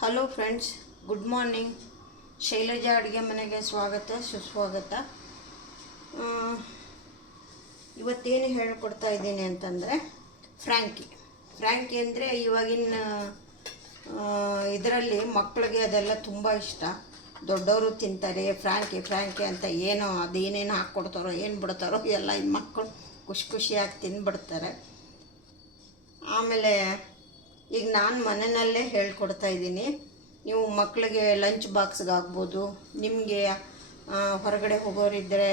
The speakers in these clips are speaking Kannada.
Hello friends, good morning. Shailaja ಅಡುಗೆ ಮನೆಗೆ ಸ್ವಾಗತ, ಸುಸ್ವಾಗತ. ಇವತ್ತೇನು ಹೇಳಿಕೊಡ್ತಾ ಇದ್ದೀನಿ ಅಂತಂದರೆ ಫ್ರ್ಯಾಂಕಿ ಅಂದರೆ ಇವಾಗಿನ ಇದರಲ್ಲಿ ಮಕ್ಕಳಿಗೆ ಅದೆಲ್ಲ ತುಂಬ ಇಷ್ಟ. ದೊಡ್ಡವರು ತಿಂತಾರೆ. ಫ್ರ್ಯಾಂಕಿ ಅಂತ ಏನೋ ಅದೇನೇನು ಹಾಕ್ಕೊಡ್ತಾರೋ ಏನು ಬಿಡ್ತಾರೋ ಎಲ್ಲ ಇನ್ನು ಮಕ್ಕಳು ಖುಷಿಯಾಗಿ ತಿಂದುಬಿಡ್ತಾರೆ. ಆಮೇಲೆ ಈಗ ನಾನು ಮನೆಯಲ್ಲೇ ಹೇಳ್ಕೊಡ್ತಾ ಇದ್ದೀನಿ. ನೀವು ಮಕ್ಕಳಿಗೆ ಲಂಚ್ ಬಾಕ್ಸ್ಗೆ ಆಗ್ಬೋದು, ನಿಮಗೆ ಹೊರಗಡೆ ಹೋಗೋರಿದ್ದರೆ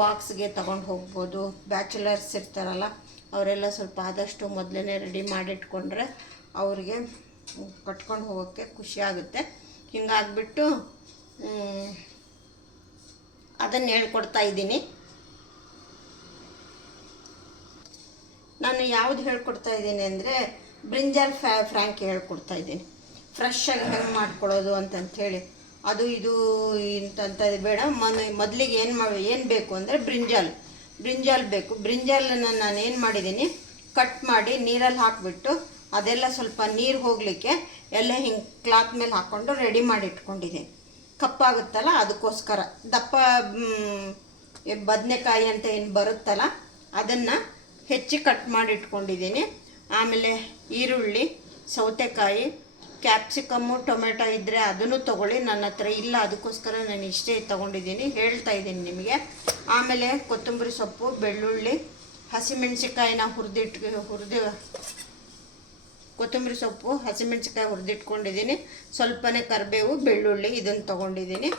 ಬಾಕ್ಸ್ಗೆ ತಗೊಂಡು ಹೋಗ್ಬೋದು. ಬ್ಯಾಚುಲರ್ಸ್ ಇರ್ತಾರಲ್ಲ ಅವರೆಲ್ಲ ಸ್ವಲ್ಪ ಆದಷ್ಟು ಮೊದಲೇ ರೆಡಿ ಮಾಡಿಟ್ಕೊಂಡ್ರೆ ಅವ್ರಿಗೆ ಕಟ್ಕೊಂಡು ಹೋಗೋಕ್ಕೆ ಖುಷಿಯಾಗುತ್ತೆ. ಹಿಂಗಾಗ್ಬಿಟ್ಟು ಅದನ್ನು ಹೇಳ್ಕೊಡ್ತಾ ಇದ್ದೀನಿ. ನಾನು ಯಾವುದು ಹೇಳ್ಕೊಡ್ತಾ ಇದ್ದೀನಿ ಅಂದರೆ ಬ್ರಿಂಜಾಲ್ ಫ್ರ್ಯಾಂಕಿ ಹೇಳ್ಕೊಡ್ತಾ ಇದ್ದೀನಿ. ಫ್ರೆಶ್ಶಾಗಿ ಹೆಂಗೆ ಮಾಡ್ಕೊಳ್ಳೋದು ಅಂತಂಥೇಳಿ ಅದು ಇದು ಇಂಥದ್ದು ಬೇಡ. ಮೊದಲಿಗೆ ಏನು ಬೇಕು ಅಂದರೆ ಬ್ರಿಂಜಾಲ್ ಬೇಕು. ಬ್ರಿಂಜಾಲನ್ನು ನಾನು ಏನು ಮಾಡಿದ್ದೀನಿ, ಕಟ್ ಮಾಡಿ ನೀರಲ್ಲಿ ಹಾಕಿಬಿಟ್ಟು ಅದೆಲ್ಲ ಸ್ವಲ್ಪ ನೀರು ಹೋಗಲಿಕ್ಕೆ ಎಲ್ಲ ಹಿಂಗೆ ಕ್ಲಾತ್ ಮೇಲೆ ಹಾಕ್ಕೊಂಡು ರೆಡಿ ಮಾಡಿ ಇಟ್ಕೊಂಡಿದ್ದೀನಿ. ಕಪ್ಪಾಗುತ್ತಲ್ಲ ಅದಕ್ಕೋಸ್ಕರ. ದಪ್ಪ ಬದನೆಕಾಯಿ ಅಂತ ಏನು ಬರುತ್ತಲ್ಲ ಅದನ್ನು ಹೆಚ್ಚಿ ಕಟ್ ಮಾಡಿ ಇಟ್ಕೊಂಡಿದ್ದೀನಿ. ಆಮೇಲೆ ಈರುಳ್ಳಿ, ಸೌತೆಕಾಯಿ, ಕ್ಯಾಪ್ಸಿಕಮ್ಮು, ಟೊಮೆಟೊ ಇದ್ದರೆ ಅದನ್ನು ತೊಗೊಳ್ಳಿ. ನನ್ನ ಹತ್ರ ಇಲ್ಲ, ಅದಕ್ಕೋಸ್ಕರ ನಾನು ಇಷ್ಟೇ ತೊಗೊಂಡಿದ್ದೀನಿ, ಹೇಳ್ತಾ ಇದ್ದೀನಿ ನಿಮಗೆ. ಆಮೇಲೆ ಕೊತ್ತಂಬರಿ ಸೊಪ್ಪು, ಬೆಳ್ಳುಳ್ಳಿ, ಹಸಿಮೆಣ್ಸಿಕಾಯಿನ ಕೊತ್ತಂಬರಿ ಸೊಪ್ಪು, ಹಸಿಮೆಣ್ಸಿಕಾಯಿ ಹುರಿದಿಟ್ಕೊಂಡಿದ್ದೀನಿ. ಸ್ವಲ್ಪನೇ ಕರಿಬೇವು, ಬೆಳ್ಳುಳ್ಳಿ ಇದನ್ನು ತೊಗೊಂಡಿದ್ದೀನಿ.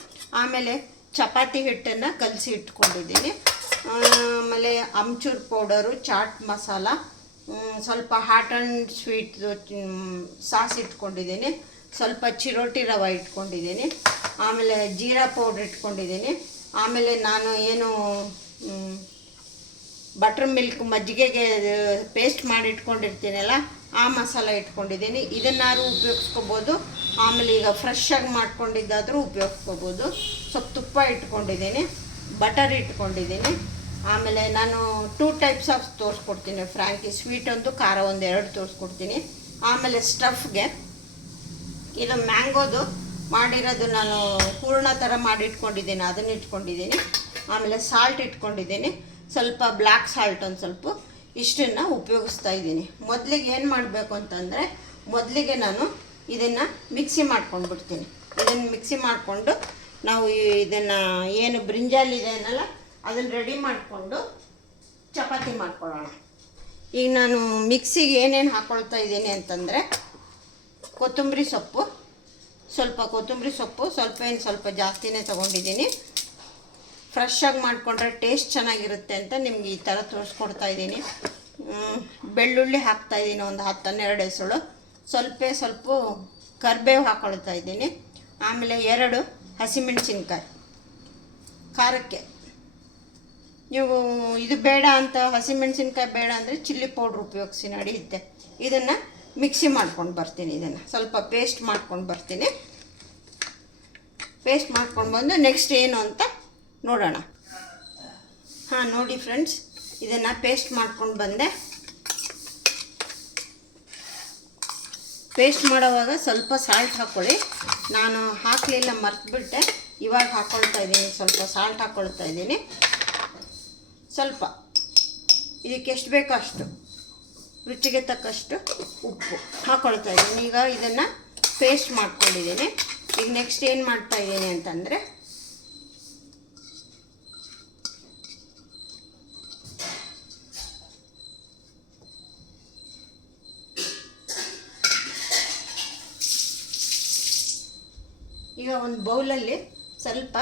ಆಮೇಲೆ ಚಪಾತಿ ಹಿಟ್ಟನ್ನು ಕಲಸಿ ಇಟ್ಕೊಂಡಿದ್ದೀನಿ. ಆಮೇಲೆ ಅಮ್ಚೂರ್ ಪೌಡರು, ಚಾಟ್ ಮಸಾಲ, ಸ್ವಲ್ಪ ಹಾಟ್ ಆ್ಯಂಡ್ ಸ್ವೀಟ್ ಸಾಸ್ ಇಟ್ಕೊಂಡಿದ್ದೀನಿ. ಸ್ವಲ್ಪ ಚಿರೋಟಿ ರವೆ ಇಟ್ಕೊಂಡಿದ್ದೀನಿ. ಆಮೇಲೆ ಜೀರಾ ಪೌಡ್ರ್ ಇಟ್ಕೊಂಡಿದ್ದೀನಿ. ಆಮೇಲೆ ನಾನು ಏನು ಬಟರ್ ಮಿಲ್ಕ್ ಮಜ್ಜಿಗೆಗೆ ಪೇಸ್ಟ್ ಮಾಡಿ ಇಟ್ಕೊಂಡಿರ್ತೀನಲ್ಲ ಆ ಮಸಾಲ ಇಟ್ಕೊಂಡಿದ್ದೀನಿ. ಇದನ್ನಾದ್ರೂ ಉಪಯೋಗಿಸ್ಕೋಬೋದು. ಆಮೇಲೆ ಈಗ ಫ್ರೆಶ್ಶಾಗಿ ಮಾಡ್ಕೊಂಡಿದ್ದಾದರೂ ಉಪಯೋಗಿಸ್ಕೋಬೋದು. ಸ್ವಲ್ಪ ತುಪ್ಪ ಇಟ್ಕೊಂಡಿದ್ದೀನಿ, ಬಟರ್ ಇಟ್ಕೊಂಡಿದ್ದೀನಿ. ಆಮೇಲೆ ನಾನು 2 ಟೈಪ್ಸ್ ಆಫ್ ತೋರಿಸ್ಕೊಡ್ತೀನಿ. ಫ್ರ್ಯಾಂಕಿ ಸ್ವೀಟ್ ಒಂದು, ಖಾರ ಒಂದು, 2 ತೋರಿಸ್ಕೊಡ್ತೀನಿ. ಆಮೇಲೆ ಸ್ಟಫ್ಗೆ ಇದು ಮ್ಯಾಂಗೋದು ಮಾಡಿರೋದು ನಾನು ಹೂರ್ಣ ಥರ ಮಾಡಿ ಇಟ್ಕೊಂಡಿದ್ದೀನಿ, ಅದನ್ನು ಇಟ್ಕೊಂಡಿದ್ದೀನಿ. ಆಮೇಲೆ ಸಾಲ್ಟ್ ಇಟ್ಕೊಂಡಿದ್ದೀನಿ, ಸ್ವಲ್ಪ ಬ್ಲ್ಯಾಕ್ ಸಾಲ್ಟ್ ಒಂದು ಸ್ವಲ್ಪ. ಇಷ್ಟನ್ನು ಉಪಯೋಗಿಸ್ತಾ ಇದ್ದೀನಿ. ಮೊದಲಿಗೆ ಏನು ಮಾಡಬೇಕು ಅಂತಂದರೆ, ಮೊದಲಿಗೆ ನಾನು ಇದನ್ನು ಮಿಕ್ಸಿ ಮಾಡ್ಕೊಂಡು ಬಿಡ್ತೀನಿ. ಇದನ್ನು ಮಿಕ್ಸಿ ಮಾಡಿಕೊಂಡು ನಾವು ಇದನ್ನು ಏನು ಬ್ರಿಂಜಾಲ್ ಇದೆ ಅನ್ನಲ್ಲ ಅದನ್ನು ರೆಡಿ ಮಾಡಿಕೊಂಡು ಚಪಾತಿ ಮಾಡ್ಕೊಳ್ಳೋಣ. ಈಗ ನಾನು ಮಿಕ್ಸಿಗೆ ಏನೇನು ಹಾಕ್ಕೊಳ್ತಾ ಇದ್ದೀನಿ ಅಂತಂದರೆ, ಕೊತ್ತಂಬರಿ ಸೊಪ್ಪು, ಸ್ವಲ್ಪ ಜಾಸ್ತಿನೇ ತೊಗೊಂಡಿದ್ದೀನಿ. ಫ್ರೆಶ್ಶಾಗಿ ಮಾಡಿಕೊಂಡ್ರೆ ಟೇಸ್ಟ್ ಚೆನ್ನಾಗಿರುತ್ತೆ ಅಂತ ನಿಮ್ಗೆ ಈ ಥರ ತೋರಿಸ್ಕೊಡ್ತಾ ಇದ್ದೀನಿ. ಬೆಳ್ಳುಳ್ಳಿ ಹಾಕ್ತಾಯಿದ್ದೀನಿ, ಒಂದು 10-12 ಎಸಳು. ಸ್ವಲ್ಪ ಕರಿಬೇವು ಹಾಕ್ಕೊಳ್ತಾ ಇದ್ದೀನಿ. ಆಮೇಲೆ 2 ಹಸಿಮೆಣಸಿನ್ಕಾಯಿ ಖಾರಕ್ಕೆ. ನೀವು ಇದು ಬೇಡ ಅಂತ, ಹಸಿಮೆಣಸಿನ್ಕಾಯಿ ಬೇಡ ಅಂದರೆ ಚಿಲ್ಲಿ ಪೌಡ್ರ್ ಉಪಯೋಗಿಸಿ ನಡೆಯುತ್ತೆ. ಇದನ್ನು ಮಿಕ್ಸಿ ಮಾಡ್ಕೊಂಡು ಬರ್ತೀನಿ. ಇದನ್ನು ಸ್ವಲ್ಪ ಪೇಸ್ಟ್ ಮಾಡ್ಕೊಂಡು ಬರ್ತೀನಿ. ಪೇಸ್ಟ್ ಮಾಡ್ಕೊಂಡು ಬಂದು ನೆಕ್ಸ್ಟ್ ಏನು ಅಂತ ನೋಡೋಣ. ನೋಡಿ ಫ್ರೆಂಡ್ಸ್, ಇದನ್ನು ಪೇಸ್ಟ್ ಮಾಡ್ಕೊಂಡು ಬಂದೆ. ಪೇಸ್ಟ್ ಮಾಡೋವಾಗ ಸ್ವಲ್ಪ ಸಾಲ್ಟ್ ಹಾಕ್ಕೊಳ್ಳಿ. ನಾನು ಹಾಕಲಿಲ್ಲ, ಮರ್ತುಬಿಟ್ಟೆ. ಇವಾಗ ಹಾಕ್ಕೊಳ್ತಾ ಇದ್ದೀನಿ, ಸ್ವಲ್ಪ ಸಾಲ್ಟ್ ಹಾಕ್ಕೊಳ್ತಾ ಇದ್ದೀನಿ. ಸ್ವಲ್ಪ ಇದಕ್ಕೆ ಎಷ್ಟು ಬೇಕೋ ಅಷ್ಟು, ರುಚಿಗೆ ತಕ್ಕಷ್ಟು ಉಪ್ಪು ಹಾಕ್ಕೊಳ್ತಾ ಇದ್ದೀನಿ. ಈಗ ಇದನ್ನು ಪೇಸ್ಟ್ ಮಾಡ್ಕೊಂಡಿದ್ದೀನಿ. ಈಗ ನೆಕ್ಸ್ಟ್ ಏನು ಮಾಡ್ತಾ ಇದ್ದೀನಿ ಅಂತಂದರೆ, ಈಗ ಒಂದು ಬೌಲಲ್ಲಿ ಸ್ವಲ್ಪ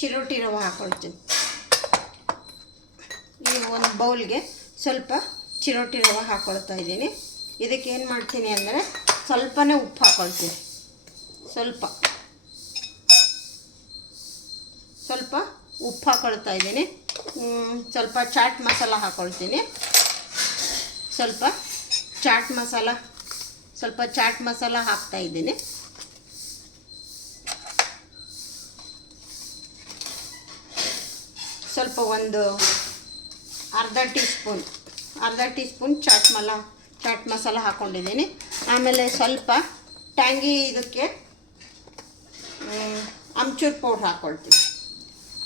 ಚಿರೋಟಿ ರವೆ ಹಾಕ್ಕೊಳ್ತೀನಿ. ಈಗ ಒಂದು ಬೌಲ್ಗೆ ಸ್ವಲ್ಪ ಚಿರೋಟಿ ರವೆ ಹಾಕ್ಕೊಳ್ತಾ ಇದ್ದೀನಿ. ಇದಕ್ಕೆ ಏನು ಮಾಡ್ತೀನಿ ಅಂದರೆ ಸ್ವಲ್ಪನೇ ಉಪ್ಪು ಹಾಕ್ಕೊಳ್ತೀನಿ. ಸ್ವಲ್ಪ ಉಪ್ಪು ಹಾಕ್ಕೊಳ್ತಾ ಇದ್ದೀನಿ. ಸ್ವಲ್ಪ ಚಾಟ್ ಮಸಾಲ ಹಾಕ್ಕೊಳ್ತೀನಿ. ಸ್ವಲ್ಪ ಚಾಟ್ ಮಸಾಲ ಹಾಕ್ತಾ ಇದ್ದೀನಿ. ಸ್ವಲ್ಪ ಒಂದು ಅರ್ಧ ಟೀ ಸ್ಪೂನ್ ಚಾಟ್ ಮಸಾಲ ಹಾಕ್ಕೊಂಡಿದ್ದೀನಿ. ಆಮೇಲೆ ಸ್ವಲ್ಪ ಟ್ಯಾಂಗಿ ಇದಕ್ಕೆ ಅಮ್ಚೂರ್ ಪೌಡ್ರ್ ಹಾಕ್ಕೊಳ್ತೀವಿ.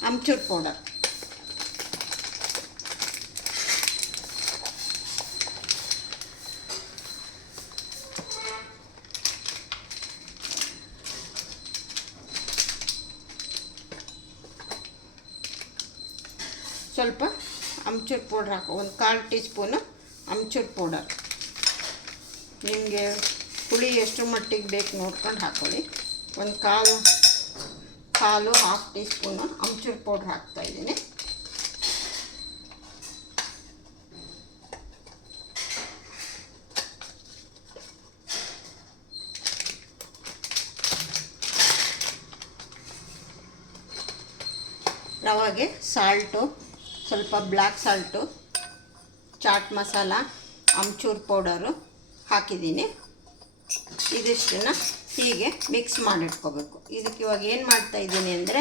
ಅಮ್ಚೂರ್ ಪೌಡರ್ ಸ್ವಲ್ಪ ಅಮ್ಚೂರ್ ಪೌಡ್ರ್ ಹಾಕೋ, ಒಂದು 1/4 ಟೀ ಸ್ಪೂನು ಅಮ್ಚೂರ್ ಪೌಡರ್. ನಿಮಗೆ ಹುಳಿ ಎಷ್ಟು ಮಟ್ಟಿಗೆ ಬೇಕು ನೋಡ್ಕೊಂಡು ಹಾಕ್ಕೊಳ್ಳಿ. ಒಂದು ಕಾಲು 1/2 ಟೀ ಸ್ಪೂನು ಅಮ್ಚೂರ್ ಪೌಡ್ರ್ ಹಾಕ್ತಾಯಿದ್ದೀನಿ. ರವಾಗೆ ಸಾಲ್ಟು, ಸ್ವಲ್ಪ black salt, chaat masala, amchur powder ಹಾಕಿದ್ದೀನಿ. ಇದಿಷ್ಟನ್ನು ಹೀಗೆ ಮಿಕ್ಸ್ ಮಾಡಿಟ್ಕೋಬೇಕು. ಇದಕ್ಕೆ ಇವಾಗ ಏನು ಮಾಡ್ತಾಯಿದ್ದೀನಿ ಅಂದರೆ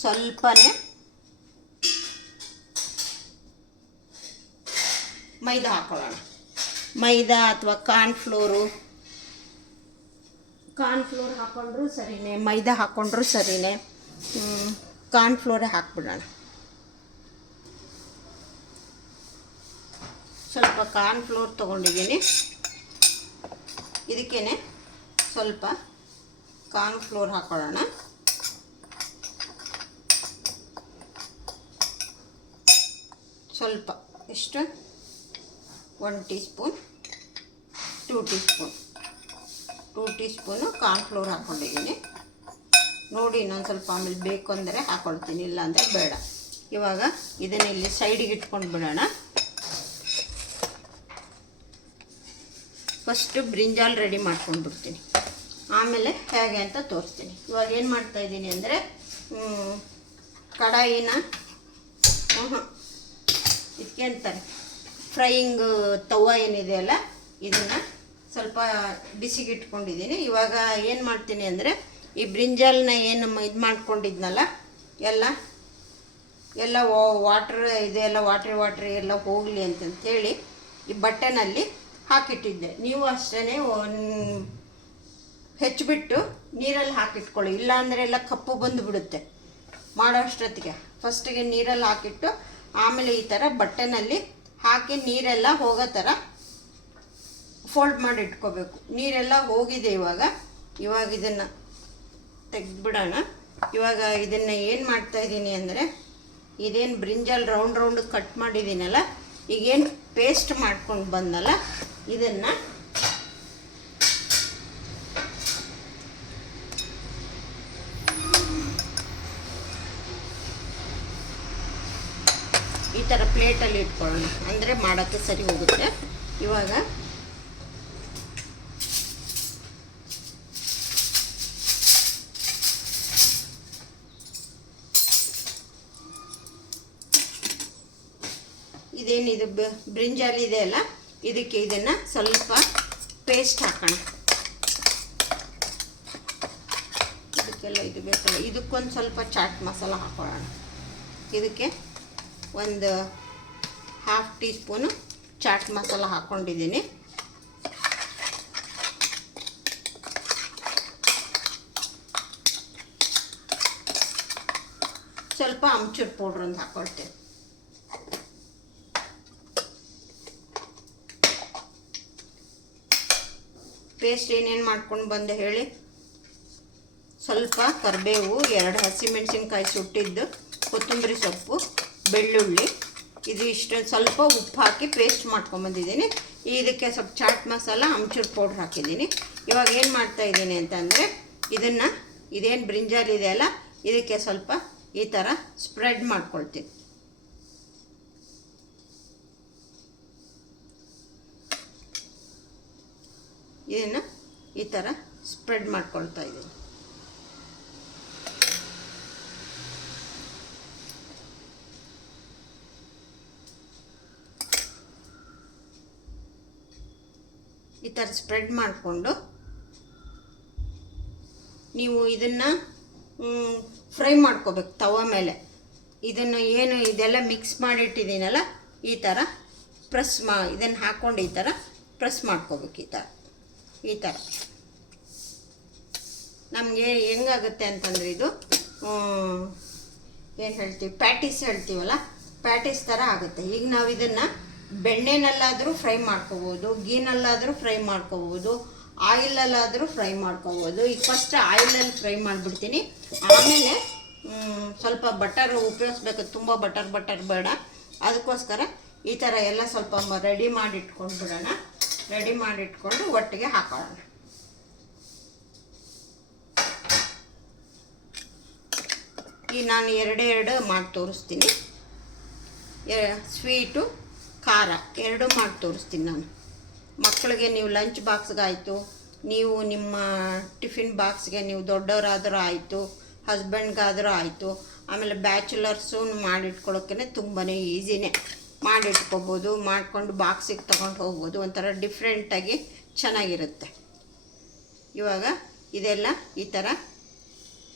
ಸ್ವಲ್ಪನೇ ಮೈದಾ ಹಾಕೊಳ್ಳೋಣ. ಮೈದಾ ಅಥವಾ ಕಾರ್ನ್ಫ್ಲೋರ್ ಹಾಕ್ಕೊಂಡ್ರೂ ಸರಿಯೇ, ಮೈದಾ ಹಾಕ್ಕೊಂಡ್ರೂ ಸರಿಯೇ. ಕಾರ್ನ್ಫ್ಲೋರೇ ಹಾಕ್ಬಿಡೋಣ. ಸ್ವಲ್ಪ ಕಾರ್ನ್ಫ್ಲೋರ್ ತೊಗೊಂಡಿದ್ದೀನಿ. ಇದಕ್ಕೇ ಸ್ವಲ್ಪ ಕಾರ್ನ್ಫ್ಲೋರ್ ಹಾಕೊಳ್ಳೋಣ. ಸ್ವಲ್ಪ ಎಷ್ಟು 1 tea spoon 2 tea spoon cornflour ಹಾಕ್ಕೊಂಡಿದ್ದೀನಿ. ನೋಡಿ, ಇನ್ನೊಂದು ಸ್ವಲ್ಪ ಆಮೇಲೆ ಬೇಕು ಅಂದರೆ ಹಾಕ್ಕೊಳ್ತೀನಿ, ಇಲ್ಲ ಅಂದರೆ ಬೇಡ. ಇವಾಗ ಇದನ್ನು ಇಲ್ಲಿ ಸೈಡಿಗೆ ಇಟ್ಕೊಂಡು ಬಿಡೋಣ. ಫಸ್ಟು ಬ್ರಿಂಜಾಲ್ ರೆಡಿ ಮಾಡ್ಕೊಂಡು ಬಿಡ್ತೀನಿ, ಆಮೇಲೆ ಹೇಗೆ ಅಂತ ತೋರಿಸ್ತೀನಿ. ಇವಾಗ ಏನು ಮಾಡ್ತಾಯಿದ್ದೀನಿ ಅಂದರೆ ಕಡಾಯಿನ ಇದಕ್ಕೆ ಅಂತಾರೆ ಫ್ರೈಯಿಂಗ್ ತವ ಏನಿದೆಯಲ್ಲ, ಇದನ್ನು ಸ್ವಲ್ಪ ಬಿಸಿಗೆ ಇಟ್ಕೊಂಡಿದ್ದೀನಿ. ಇವಾಗ ಏನು ಮಾಡ್ತೀನಿ ಅಂದರೆ ಈ ಬ್ರಿಂಜಾಲ್ನ ಏನು ಇದು ಮಾಡ್ಕೊಂಡಿದ್ನಲ್ಲ ಎಲ್ಲ ವಾಟ್ರ್ ಇದೆಲ್ಲ ವಾಟ್ರಿ ಎಲ್ಲ ಹೋಗಲಿ ಅಂತಂತೇಳಿ ಈ ಬಟ್ಟೆನಲ್ಲಿ ಹಾಕಿಟ್ಟಿದ್ದೆ. ನೀವು ಅಷ್ಟೇ ಹೆಚ್ಚಿಬಿಟ್ಟು ನೀರಲ್ಲಿ ಹಾಕಿಟ್ಕೊಳ್ಳಿ, ಇಲ್ಲಾಂದರೆ ಎಲ್ಲ ಕಪ್ಪು ಬಂದುಬಿಡುತ್ತೆ ಮಾಡೋ ಅಷ್ಟೊತ್ತಿಗೆ. ಫಸ್ಟಿಗೆ ನೀರಲ್ಲಿ ಹಾಕಿಟ್ಟು ಆಮೇಲೆ ಈ ಥರ ಬಟ್ಟೆನಲ್ಲಿ ಹಾಕಿ ನೀರೆಲ್ಲ ಹೋಗೋ ಥರ ಫೋಲ್ಡ್ ಮಾಡಿ ಇಟ್ಕೋಬೇಕು. ನೀರೆಲ್ಲ ಹೋಗಿದೆ. ಇವಾಗ ಇದನ್ನು ತೆಗೆದ್ಬಿಡೋಣ. ಇವಾಗ ಇದನ್ನು ಏನು ಮಾಡ್ತಾಯಿದ್ದೀನಿ ಅಂದರೆ ಇದೇನು ಬ್ರಿಂಜಾಲ್ ರೌಂಡ್ ಕಟ್ ಮಾಡಿದ್ದೀನಲ್ಲ, ಈಗೇನು ಪೇಸ್ಟ್ ಮಾಡ್ಕೊಂಡು ಬಂದಲ್ಲ, ಇದನ್ನು ಈ ಥರ ಪ್ಲೇಟಲ್ಲಿ ಇಟ್ಕೊಳ್ಳೋಣ, ಅಂದರೆ ಮಾಡೋಕ್ಕೆ ಸರಿ ಹೋಗುತ್ತೆ. ಇವಾಗ ಇದೇನಿದು ಬ್ರಿಂಜಾಲ್ ಇದೆ ಅಲ್ಲ, ಇದಕ್ಕೆ ಇದನ್ನು ಸ್ವಲ್ಪ ಪೇಸ್ಟ್ ಹಾಕೋಣ. ಇದಕ್ಕೆಲ್ಲ ಇದು ಬೇಕಲ್ಲ, ಇದಕ್ಕೊಂದು ಸ್ವಲ್ಪ ಚಾಟ್ ಮಸಾಲ ಹಾಕೊಳ್ಳೋಣ. ಇದಕ್ಕೆ ಒಂದು 1/2 ಟೀ ಸ್ಪೂನು ಚಾಟ್ ಮಸಾಲ ಹಾಕ್ಕೊಂಡಿದ್ದೀನಿ. ಸ್ವಲ್ಪ ಅಮ್ಚೂರ್ ಪೌಡ್ರ್ ಒಂದು ಹಾಕ್ಕೊಳ್ತೇವೆ. ಪೇಸ್ಟ್ ಏನೇನು ಮಾಡ್ಕೊಂಡು ಬಂದೆ ಹೇಳಿ. ಸ್ವಲ್ಪ ಕರಿಬೇವು, 2 ಹಸಿಮೆಣಸಿನ್ಕಾಯಿ ಸುಟ್ಟಿದ್ದು, ಕೊತ್ತಂಬರಿ ಸೊಪ್ಪು, ಬೆಳ್ಳುಳ್ಳಿ, ಇದು ಇಷ್ಟೊಂದು ಸ್ವಲ್ಪ ಉಪ್ಪು ಹಾಕಿ ಪೇಸ್ಟ್ ಮಾಡ್ಕೊಂಬಂದಿದ್ದೀನಿ. ಇದಕ್ಕೆ ಸ್ವಲ್ಪ ಚಾಟ್ ಮಸಾಲ, ಅಮ್ಚೂರ್ ಪೌಡ್ರ್ ಹಾಕಿದ್ದೀನಿ. ಇವಾಗ ಏನು ಮಾಡ್ತಾಯಿದ್ದೀನಿ ಅಂತಂದರೆ ಇದೇನು ಬ್ರಿಂಜಾಲ್ ಇದೆಯಲ್ಲ, ಇದಕ್ಕೆ ಸ್ವಲ್ಪ ಈ ಥರ ಸ್ಪ್ರೆಡ್ ಮಾಡ್ಕೊಳ್ತೀನಿ. ಇದನ್ನು ಈ ಥರ ಸ್ಪ್ರೆಡ್ ಮಾಡ್ಕೊಳ್ತಾ ಇದ್ದೀನಿ. ಈ ಥರ ಸ್ಪ್ರೆಡ್ ಮಾಡಿಕೊಂಡು ನೀವು ಇದನ್ನು ಫ್ರೈ ಮಾಡ್ಕೋಬೇಕು ತವ ಮೇಲೆ. ಇದನ್ನು ಇದೆಲ್ಲ ಮಿಕ್ಸ್ ಮಾಡಿಟ್ಟಿದ್ದೀನಲ್ಲ, ಈ ಥರ ಇದನ್ನು ಹಾಕ್ಕೊಂಡು ಈ ಥರ ಪ್ರೆಸ್ ಮಾಡ್ಕೋಬೇಕು. ಈ ಥರ ನಮಗೆ ಹೆಂಗಾಗುತ್ತೆ ಅಂತಂದರೆ ಇದು ಏನು ಹೇಳ್ತೀವಿ, ಪ್ಯಾಟೀಸ್ ಹೇಳ್ತೀವಲ್ಲ, ಪ್ಯಾಟೀಸ್ ಥರ ಆಗುತ್ತೆ. ಈಗ ನಾವು ಇದನ್ನು ಬೆಣ್ಣೆನಲ್ಲಾದರೂ ಫ್ರೈ ಮಾಡ್ಕೋಬೋದು, ಗೀನಲ್ಲಾದರೂ ಫ್ರೈ ಮಾಡ್ಕೋಬೋದು, ಆಯಿಲಲ್ಲಾದರೂ ಫ್ರೈ ಮಾಡ್ಕೋಬೋದು. ಈಗ ಫಸ್ಟ್ ಆಯಿಲಲ್ಲಿ ಫ್ರೈ ಮಾಡಿಬಿಡ್ತೀನಿ, ಆಮೇಲೆ ಸ್ವಲ್ಪ ಬಟರ್ ಉಪಯೋಗಿಸ್ಬೇಕು. ತುಂಬ ಬಟರ್ ಬೇಡ, ಅದಕ್ಕೋಸ್ಕರ ಈ ಥರ ಎಲ್ಲ ಸ್ವಲ್ಪ ರೆಡಿ ಮಾಡಿ ಇಟ್ಕೊಂಡ್ಬಿಡೋಣ. ರೆಡಿ ಮಾಡಿಟ್ಕೊಂಡು ಒಟ್ಟಿಗೆ ಹಾಕೊಳ್ಳೋಣ. ಈಗ ನಾನು ಎರಡೆರಡು ಮಾಡಿ ತೋರಿಸ್ತೀನಿ. ಸ್ವೀಟು ಖಾರ ಎರಡು ಮಾಡಿ ತೋರಿಸ್ತೀನಿ ನಾನು. ಮಕ್ಕಳಿಗೆ ನೀವು ಲಂಚ್ ಬಾಕ್ಸ್ಗಾಯಿತು, ನೀವು ನಿಮ್ಮ ಟಿಫಿನ್ ಬಾಕ್ಸ್ಗೆ ನೀವು ದೊಡ್ಡವರಾದರೂ ಆಯಿತು, ಹಸ್ಬೆಂಡ್ಗಾದರೂ ಆಯಿತು, ಆಮೇಲೆ ಬ್ಯಾಚುಲರ್ಸು ಮಾಡಿಟ್ಕೊಳ್ಳೋಕೆ ತುಂಬಾ ಈಸಿನೇ ಮಾಡಿಟ್ಕೋಬೋದು. ಮಾಡಿಕೊಂಡು ಬಾಕ್ಸಿಗೆ ತೊಗೊಂಡು ಹೋಗ್ಬೋದು. ಒಂಥರ ಡಿಫ್ರೆಂಟಾಗಿ ಚೆನ್ನಾಗಿರುತ್ತೆ. ಇವಾಗ ಇದೆಲ್ಲ ಈ ಥರ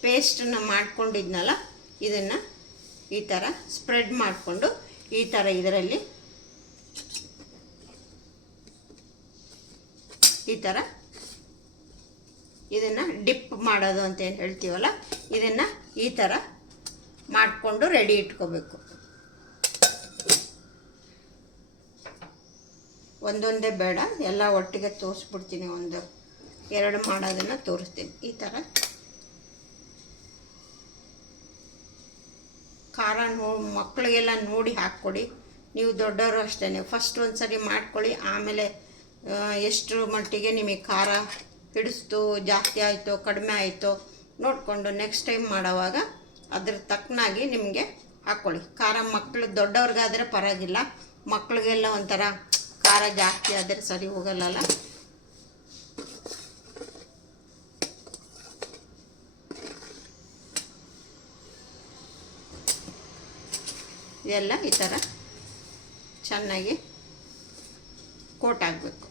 ಪೇಸ್ಟನ್ನು ಮಾಡ್ಕೊಂಡಿದ್ನಲ್ಲ, ಇದನ್ನು ಈ ಥರ ಸ್ಪ್ರೆಡ್ ಮಾಡಿಕೊಂಡು ಈ ಥರ ಇದರಲ್ಲಿ ಈ ಥರ ಇದನ್ನು ಡಿಪ್ ಮಾಡೋದು ಅಂತ ಏನು ಹೇಳ್ತೀವಲ್ಲ, ಇದನ್ನು ಈ ಥರ ಮಾಡಿಕೊಂಡು ರೆಡಿ ಇಟ್ಕೋಬೇಕು. ಒಂದೊಂದೇ ಬೇಡ, ಎಲ್ಲ ಒಟ್ಟಿಗೆ ತೋರಿಸ್ಬಿಡ್ತೀನಿ. ಒಂದು ಎರಡು ಮಾಡೋದನ್ನು ತೋರಿಸ್ತೀನಿ. ಈ ಥರ ಖಾರ ಮಕ್ಕಳಿಗೆಲ್ಲ ನೋಡಿ ಹಾಕ್ಕೊಡಿ. ನೀವು ದೊಡ್ಡವರು ಅಷ್ಟೇ, ಫಸ್ಟ್ ಒಂದು ಸರಿ ಮಾಡ್ಕೊಳ್ಳಿ. ಆಮೇಲೆ ಎಷ್ಟು ಮಟ್ಟಿಗೆ ನಿಮಗೆ ಖಾರ ಹಿಡಿಸ್ತು, ಜಾಸ್ತಿ ಆಯಿತು, ಕಡಿಮೆ ಆಯಿತು ನೋಡಿಕೊಂಡು ನೆಕ್ಸ್ಟ್ ಟೈಮ್ ಮಾಡೋವಾಗ ಅದ್ರ ತಕ್ಕನಾಗಿ ನಿಮಗೆ ಹಾಕ್ಕೊಳ್ಳಿ. ಖಾರ ಮಕ್ಕಳು ದೊಡ್ಡವ್ರಿಗಾದರೆ ಪರವಾಗಿಲ್ಲ, ಮಕ್ಕಳಿಗೆಲ್ಲ ಒಂಥರ ಖಾರ ಜಾಸ್ತಿ ಆದರೆ ಸರಿ ಹೋಗಲ್ಲಲ್ಲ. ಇದೆಲ್ಲ ಈ ಥರ ಚೆನ್ನಾಗಿ ಕೋಟ್ ಆಗಬೇಕು.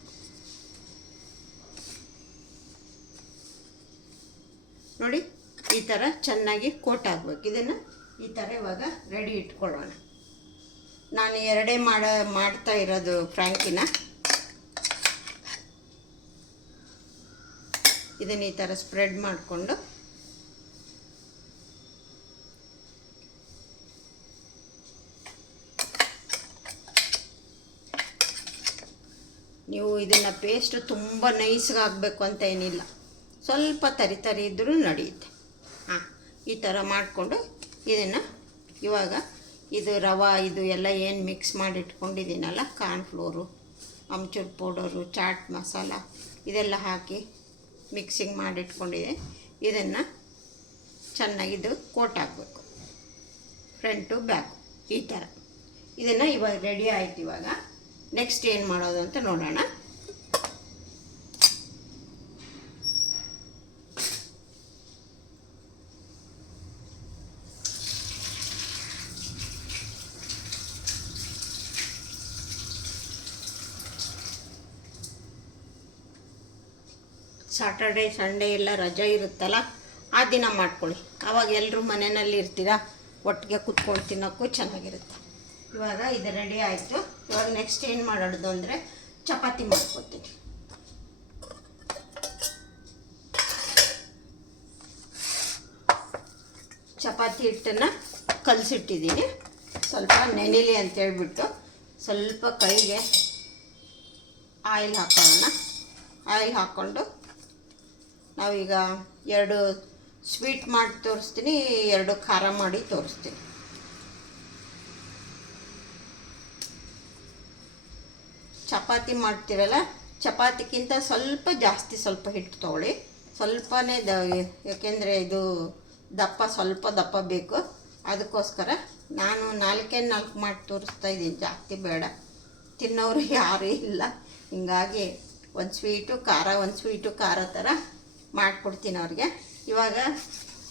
ನೋಡಿ, ಈ ಥರ ಚೆನ್ನಾಗಿ ಕೋಟ್ ಆಗಬೇಕು. ಇದನ್ನು ಈ ಥರ ಇವಾಗ ರೆಡಿ ಇಟ್ಕೊಳ್ಳೋಣ. ನಾನು ಎರಡೇ ಮಾಡ್ತಾ ಇರೋದು ಫ್ರ್ಯಾಂಕಿನ. ಇದನ್ನು ಈ ಥರ ಸ್ಪ್ರೆಡ್ ಮಾಡಿಕೊಂಡು ನೀವು ಇದನ್ನು ಪೇಸ್ಟ್ ತುಂಬ ನೈಸ್ಗೆ ಆಗಬೇಕು ಅಂತ ಏನಿಲ್ಲ, ಸ್ವಲ್ಪ ತರಿ ಇದ್ದರೂ ನಡೆಯುತ್ತೆ. ಈ ಥರ ಮಾಡಿಕೊಂಡು ಇದನ್ನು ಇವಾಗ ಇದು ರವೆ ಇದು ಎಲ್ಲ ಏನು ಮಿಕ್ಸ್ ಮಾಡಿ ಇಟ್ಕೊಂಡಿದ್ದೀನಲ್ಲ, ಕಾರ್ನ್ಫ್ಲೋರು, ಅಮ್ಚೂರ್ ಪೌಡರು, ಚಾಟ್ ಮಸಾಲ ಇದೆಲ್ಲ ಹಾಕಿ ಮಿಕ್ಸಿಂಗ್ ಮಾಡಿಟ್ಕೊಂಡಿದೆ. ಇದನ್ನು ಚೆನ್ನಾಗಿದು ಕೋಟ್ ಹಾಕಬೇಕು, ಫ್ರಂಟು ಬ್ಯಾಕು ಈ ಥರ. ಇದನ್ನು ಇವಾಗ ರೆಡಿ ಆಯ್ತು. ಇವಾಗ ನೆಕ್ಸ್ಟ್ ಏನು ಮಾಡೋದು ಅಂತ ನೋಡೋಣ. ಸಾಟರ್ಡೆ ಸಂಡೇ ಎಲ್ಲ ರಜೆ ಇರುತ್ತಲ್ಲ, ಆ ದಿನ ಮಾಡ್ಕೊಳ್ಳಿ. ಆವಾಗ ಎಲ್ಲರೂ ಮನೆಯಲ್ಲಿ ಇರ್ತೀರ, ಒಟ್ಟಿಗೆ ಕುತ್ಕೊಂಡು ತಿನ್ನೋಕ್ಕೂ ಚೆನ್ನಾಗಿರುತ್ತೆ. ಇವಾಗ ಇದು ರೆಡಿ ಆಯಿತು. ಇವಾಗ ನೆಕ್ಸ್ಟ್ ಏನು ಮಾಡೋದು ಅಂದರೆ ಚಪಾತಿ ಮಾಡ್ಕೊತೀನಿ. ಚಪಾತಿ ಹಿಟ್ಟನ್ನು ಕಲಸಿಟ್ಟಿದ್ದೀನಿ, ಸ್ವಲ್ಪ ನೆನೆಲಿ ಅಂತೇಳ್ಬಿಟ್ಟು ಸ್ವಲ್ಪ ಕೈಗೆ ಆಯಿಲ್ ಹಾಕೊಳ್ಳೋಣ. ಆಯಿಲ್ ಹಾಕ್ಕೊಂಡು ನಾವೀಗ ಎರಡು ಸ್ವೀಟ್ ಮಾಡಿ ತೋರಿಸ್ತೀನಿ, ಎರಡು ಖಾರ ಮಾಡಿ ತೋರಿಸ್ತೀನಿ. ಚಪಾತಿ ಮಾಡ್ತೀರಲ್ಲ, ಚಪಾತಿಗಿಂತ ಸ್ವಲ್ಪ ಜಾಸ್ತಿ ಸ್ವಲ್ಪ ಹಿಟ್ಟು ತೊಗೊಳ್ಳಿ. ಸ್ವಲ್ಪನೇ ಯಾಕೆಂದರೆ ಇದು ಸ್ವಲ್ಪ ದಪ್ಪ ಬೇಕು. ಅದಕ್ಕೋಸ್ಕರ ನಾನು 4 ಮಾಡಿ ತೋರಿಸ್ತಾ ಇದ್ದೀನಿ, ಜಾಸ್ತಿ ಬೇಡ. ತಿನ್ನೋರು ಯಾರೂ ಇಲ್ಲ, ಹೀಗಾಗಿ ಒಂದು ಸ್ವೀಟು ಖಾರ ಥರ ಮಾಡಿಕೊಡ್ತೀನಿ ಅವ್ರಿಗೆ. ಇವಾಗ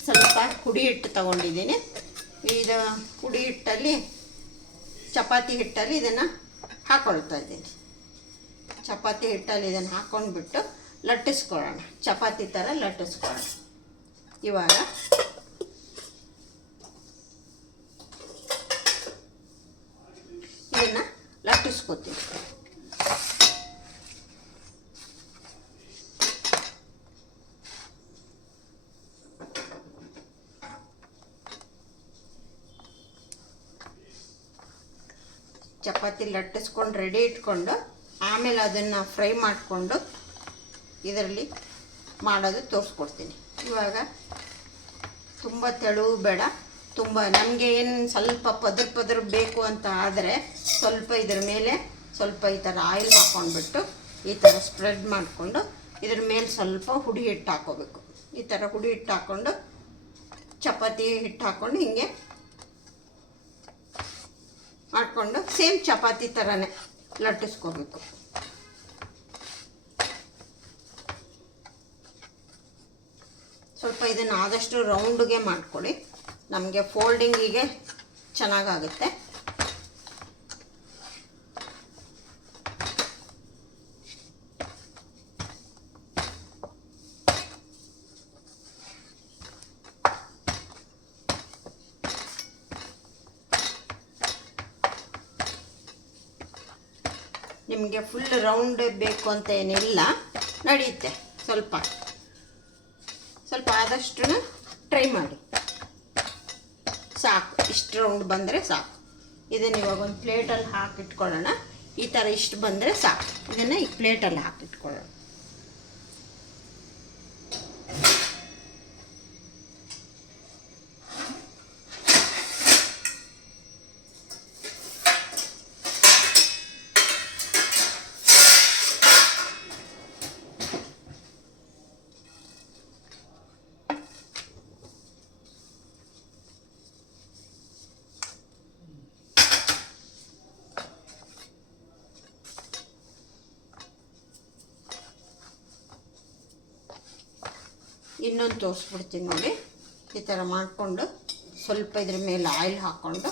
ಸ್ವಲ್ಪ ಪುಡಿ ಹಿಟ್ಟು ತೊಗೊಂಡಿದ್ದೀನಿ. ಇದು ಪುಡಿ ಹಿಟ್ಟಲ್ಲಿ ಚಪಾತಿ ಹಿಟ್ಟಲ್ಲಿ ಇದನ್ನು ಹಾಕ್ಕೊಳ್ತಾ ಇದ್ದೀನಿ. ಚಪಾತಿ ಹಿಟ್ಟಲ್ಲಿ ಇದನ್ನು ಹಾಕ್ಕೊಂಡ್ಬಿಟ್ಟು ಲಟ್ಟಿಸ್ಕೊಳ್ಳೋಣ, ಚಪಾತಿ ಥರ ಲಟ್ಟಿಸ್ಕೊಳ್ಳೋಣ. ಇವಾಗ ಇದನ್ನು ಲಟ್ಟಿಸ್ಕೊತೀನಿ. ಚಪಾತಿ ಲಟ್ಟಿಸ್ಕೊಂಡು ರೆಡಿ ಇಟ್ಕೊಂಡು ಆಮೇಲೆ ಅದನ್ನು ಫ್ರೈ ಮಾಡಿಕೊಂಡು ಇದರಲ್ಲಿ ಮಾಡೋದು ತೋರಿಸ್ಕೊಡ್ತೀನಿ. ಇವಾಗ ತುಂಬ ತೆಳು ಬೇಡ, ತುಂಬ ನಮಗೆ ಏನು ಸ್ವಲ್ಪ ಪದರು ಬೇಕು ಅಂತ ಆದರೆ ಸ್ವಲ್ಪ ಇದ್ರ ಮೇಲೆ ಸ್ವಲ್ಪ ಈ ಥರ ಆಯಿಲ್ ಹಾಕ್ಕೊಂಡ್ಬಿಟ್ಟು ಈ ಥರ ಸ್ಪ್ರೆಡ್ ಮಾಡಿಕೊಂಡು ಇದ್ರ ಮೇಲೆ ಸ್ವಲ್ಪ ಹುಡಿ ಹಿಟ್ಟು ಹಾಕ್ಕೋಬೇಕು. ಈ ಥರ ಹುಡಿ ಹಿಟ್ಟು ಹಾಕ್ಕೊಂಡು ಚಪಾತಿ ಹಿಟ್ಟು ಹಾಕ್ಕೊಂಡು ಹಿಂಗೆ ಮಾಡಿಕೊಂಡು ಸೇಮ್ ಚಪಾತಿ ಥರನೇ ಲಟ್ಟಿಸ್ಕೋಬೇಕು. ಸ್ವಲ್ಪ ಇದನ್ನು ಆದಷ್ಟು ರೌಂಡ್ಗೆ ಮಾಡ್ಕೊಳ್ಳಿ, ನಮಗೆ ಫೋಲ್ಡಿಂಗಿಗೆ ಚೆನ್ನಾಗಾಗುತ್ತೆ. ನಿಮಗೆ ಫುಲ್ ರೌಂಡ್ ಬೇಕು ಅಂತ ಏನಿಲ್ಲ, ನಡೆಯುತ್ತೆ. ಸ್ವಲ್ಪ ಆದಷ್ಟು ಟ್ರೈ ಮಾಡಿ, ಸಾಕು. ಇಷ್ಟು ರೌಂಡ್ ಬಂದರೆ ಸಾಕು. ಇದನ್ನು ಇವಾಗ ಒಂದು ಪ್ಲೇಟಲ್ಲಿ ಹಾಕಿಟ್ಕೊಳ್ಳೋಣ. ಈ ಥರ ಇಷ್ಟು ಬಂದರೆ ಸಾಕು. ಇದನ್ನು ಈ ಪ್ಲೇಟಲ್ಲಿ ಹಾಕಿಟ್ಕೊಳ್ಳೋಣ. ಇನ್ನೊಂದು ತೋರಿಸ್ಬಿಡ್ತೀನಿ ನೋಡಿ. ಈ ಥರ ಮಾಡಿಕೊಂಡು ಸ್ವಲ್ಪ ಇದ್ರ ಮೇಲೆ ಆಯಿಲ್ ಹಾಕ್ಕೊಂಡು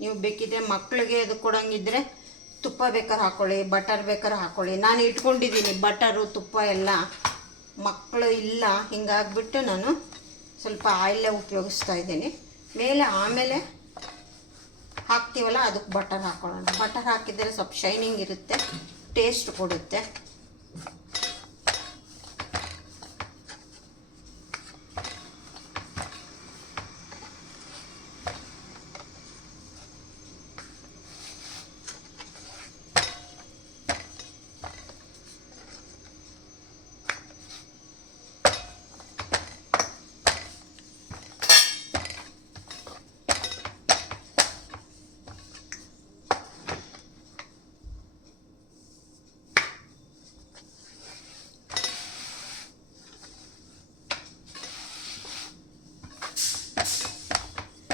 ನೀವು ಬೇಕಿದ್ರೆ ಮಕ್ಕಳಿಗೆ ಅದು ಕೊಡೋಂಗಿದ್ರೆ ತುಪ್ಪ ಬೇಕಾದ್ರೆ ಹಾಕ್ಕೊಳ್ಳಿ, ಬಟರ್ ಬೇಕಾದ್ರೆ ಹಾಕ್ಕೊಳ್ಳಿ. ನಾನು ಇಟ್ಕೊಂಡಿದ್ದೀನಿ ಬಟರು ತುಪ್ಪ ಎಲ್ಲ, ಮಕ್ಕಳು ಇಲ್ಲ, ಹಿಂಗಾಗ್ಬಿಟ್ಟು ನಾನು ಸ್ವಲ್ಪ ಆಯಿಲೇ ಉಪಯೋಗಿಸ್ತಾ ಇದ್ದೀನಿ. ಮೇಲೆ ಆಮೇಲೆ ಹಾಕ್ತೀವಲ್ಲ ಅದಕ್ಕೆ ಬಟರ್ ಹಾಕ್ಕೊಳ್ಳೋಣ. ಬಟರ್ ಹಾಕಿದರೆ ಸ್ವಲ್ಪ ಶೈನಿಂಗ್ ಇರುತ್ತೆ, ಟೇಸ್ಟ್ ಕೊಡುತ್ತೆ.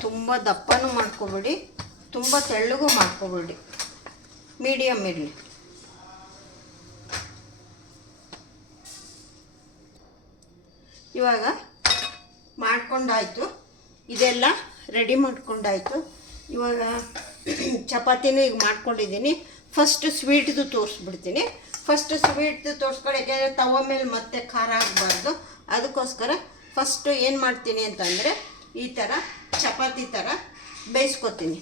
ತುಂಬ ದಪ್ಪನೂ ಮಾಡ್ಕೋಬೇಡಿ, ತುಂಬ ತೆಳ್ಳಗೂ ಮಾಡ್ಕೋಬೇಡಿ, ಮೀಡಿಯಮ್ ಇರಲಿ. ಇವಾಗ ಮಾಡ್ಕೊಂಡಾಯಿತು, ಇದೆಲ್ಲ ರೆಡಿ ಮಾಡ್ಕೊಂಡಾಯಿತು. ಇವಾಗ ಚಪಾತಿನೂ ಈಗ ಮಾಡ್ಕೊಂಡಿದ್ದೀನಿ. ಫಸ್ಟ್ ಸ್ವೀಟ್ದು ತೋರಿಸ್ಬಿಡ್ತೀನಿ. ಫಸ್ಟ್ ಸ್ವೀಟ್ದು ತೋರಿಸ್ಕೊಂಡು, ಯಾಕೆಂದರೆ ತವ ಮೇಲೆ ಮತ್ತೆ ಖಾರ ಆಗಬಾರ್ದು, ಅದಕ್ಕೋಸ್ಕರ ಫಸ್ಟು ಏನು ಮಾಡ್ತೀನಿ ಅಂತಂದರೆ ಈ ಥರ ಚಪಾತಿ ಥರ ಬೇಯಿಸ್ಕೊತೀನಿ.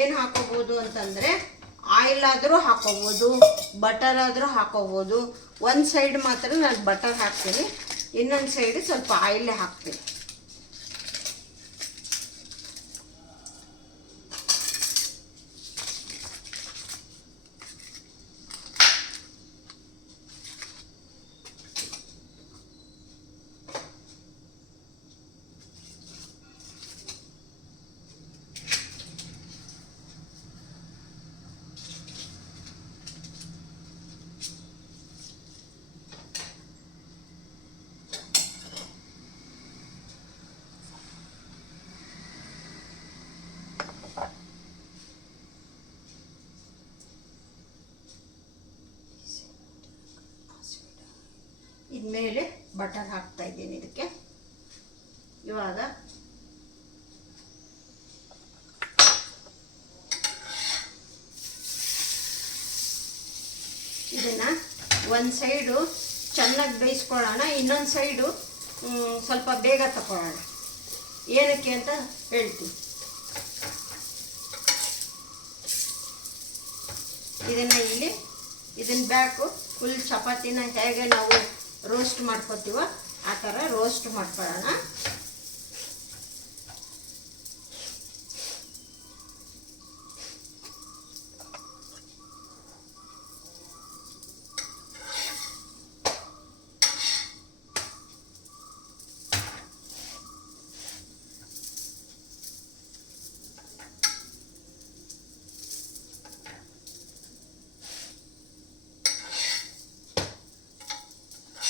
ಏನು ಹಾಕೋಬೋದು ಅಂತಂದರೆ ಆಯಿಲ್ ಆದರೂ ಹಾಕೋಬೋದು, ಬಟರ್ ಆದರೂ ಹಾಕೋಬೋದು. ಒಂದು ಸೈಡ್ ಮಾತ್ರ ನಾನು ಬಟರ್ ಹಾಕ್ತೀನಿ, ಇನ್ನೊಂದು ಸೈಡ್ ಸ್ವಲ್ಪ ಆಯಿಲೇ ಹಾಕ್ತೀನಿ. ಇದ್ಮೇಲೆ ಬಟರ್ ಹಾಕ್ತಾ ಇದ್ದೀನಿ ಇದಕ್ಕೆ. ಇವಾಗ ಇದನ್ನು ಒಂದು ಸೈಡು ಚೆನ್ನಾಗಿ ಬೇಯಿಸ್ಕೊಳ್ಳೋಣ, ಇನ್ನೊಂದು ಸೈಡು ಸ್ವಲ್ಪ ಬೇಗ ತಗೊಳ್ಳೋಣ. ಏನಕ್ಕೆ ಅಂತ ಹೇಳ್ತೀನಿ. ಇದನ್ನ ಬ್ಯಾಕು ಫುಲ್ ಚಪಾತಿನ ಹೇಗೆ ನಾವು ರೋಸ್ಟ್ ಮಾಡ್ಕೊತೀವೋ ಆ ಥರ ರೋಸ್ಟ್ ಮಾಡ್ಕೊಳ್ಳೋಣ.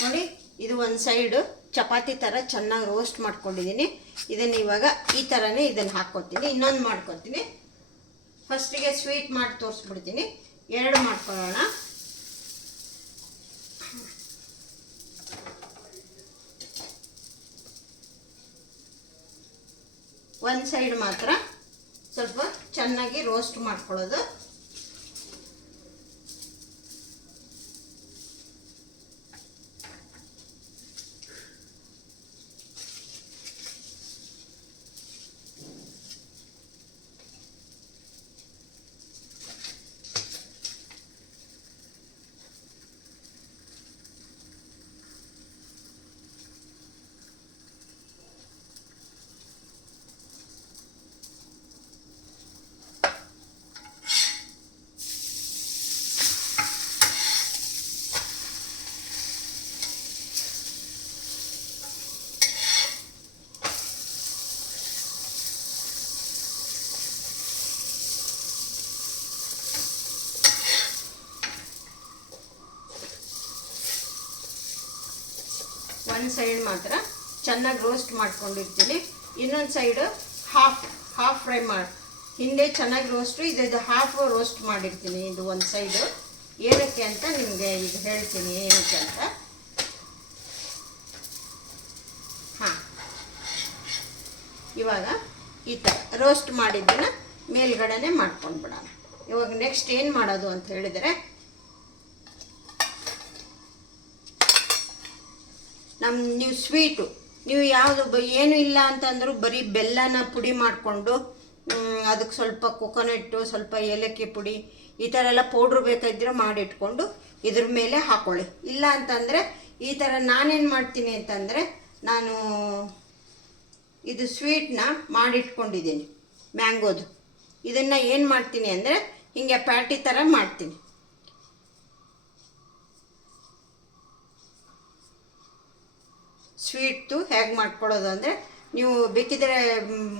ನೋಡಿ, ಇದು ಒಂದು ಸೈಡು ಚಪಾತಿ ಥರ ಚೆನ್ನಾಗಿ ರೋಸ್ಟ್ ಮಾಡ್ಕೊಂಡಿದ್ದೀನಿ. ಇದನ್ನು ಇವಾಗ ಈ ಥರನೇ ಇದನ್ನು ಹಾಕ್ಕೊತೀನಿ. ಇನ್ನೊಂದು ಮಾಡ್ಕೊತೀನಿ. ಫಸ್ಟಿಗೆ ಸ್ವೀಟ್ ಮಾಡಿ ತೋರಿಸ್ಬಿಡ್ತೀನಿ. 2 ಮಾಡ್ಕೊಳ್ಳೋಣ. ಒಂದು ಸೈಡ್ ಮಾತ್ರ ಸ್ವಲ್ಪ ಚೆನ್ನಾಗಿ ರೋಸ್ಟ್ ಮಾಡ್ಕೊಳ್ಳೋದು. ಒಂದು ಸೈಡ್ ಮಾತ್ರ ಚೆನ್ನಾಗಿ ರೋಸ್ಟ್ ಮಾಡ್ಕೊಂಡಿರ್ತೀನಿ. ಇನ್ನೊಂದು ಸೈಡು ಹಾಫ್ ಫ್ರೈ ಹಿಂದೆ ಚೆನ್ನಾಗಿ ರೋಸ್ಟು, ಇದು ಹಾಫ್ ರೋಸ್ಟ್ ಮಾಡಿರ್ತೀನಿ. ಇದು ಒಂದು ಸೈಡು ಏನಕ್ಕೆ ಅಂತ ನಿಮಗೆ ಈಗ ಹೇಳ್ತೀನಿ ಏನಕ್ಕೆ ಅಂತ. ಹಾಂ, ಇವಾಗ ಈ ಥರ ರೋಸ್ಟ್ ಮಾಡಿದ್ದನ್ನು ಮೇಲ್ಗಡೆನೆ ಮಾಡ್ಕೊಂಡ್ಬಿಡೋಣ. ಇವಾಗ ನೆಕ್ಸ್ಟ್ ಏನು ಮಾಡೋದು ಅಂತ ಹೇಳಿದರೆ, ನೀವು ಸ್ವೀಟು ನೀವು ಯಾವುದು ಏನು ಇಲ್ಲ ಅಂತಂದರೂ ಬರೀ ಬೆಲ್ಲನ ಪುಡಿ ಮಾಡಿಕೊಂಡು ಅದಕ್ಕೆ ಸ್ವಲ್ಪ ಕೊಕೊನೆಟ್ಟು, ಸ್ವಲ್ಪ ಏಲಕ್ಕಿ ಪುಡಿ, ಈ ಥರ ಎಲ್ಲ ಪೌಡ್ರ್ ಬೇಕಾದ್ರೆ ಮಾಡಿಟ್ಕೊಂಡು ಇದ್ರ ಮೇಲೆ ಹಾಕ್ಕೊಳ್ಳಿ. ಇಲ್ಲ ಅಂತಂದರೆ ಈ ಥರ ನಾನೇನು ಮಾಡ್ತೀನಿ ಅಂತಂದರೆ, ನಾನು ಇದು ಸ್ವೀಟ್ನ ಮಾಡಿಟ್ಕೊಂಡಿದ್ದೀನಿ ಮ್ಯಾಂಗೋದು. ಇದನ್ನು ಏನು ಮಾಡ್ತೀನಿ ಅಂದರೆ ಹಿಂಗೆ ಪ್ಯಾಟಿ ಥರ ಮಾಡ್ತೀನಿ. ಸ್ವೀಟ್ದು ಹೇಗೆ ಮಾಡ್ಕೊಳ್ಳೋದು ಅಂದರೆ, ನೀವು ಬೇಕಿದ್ರೆ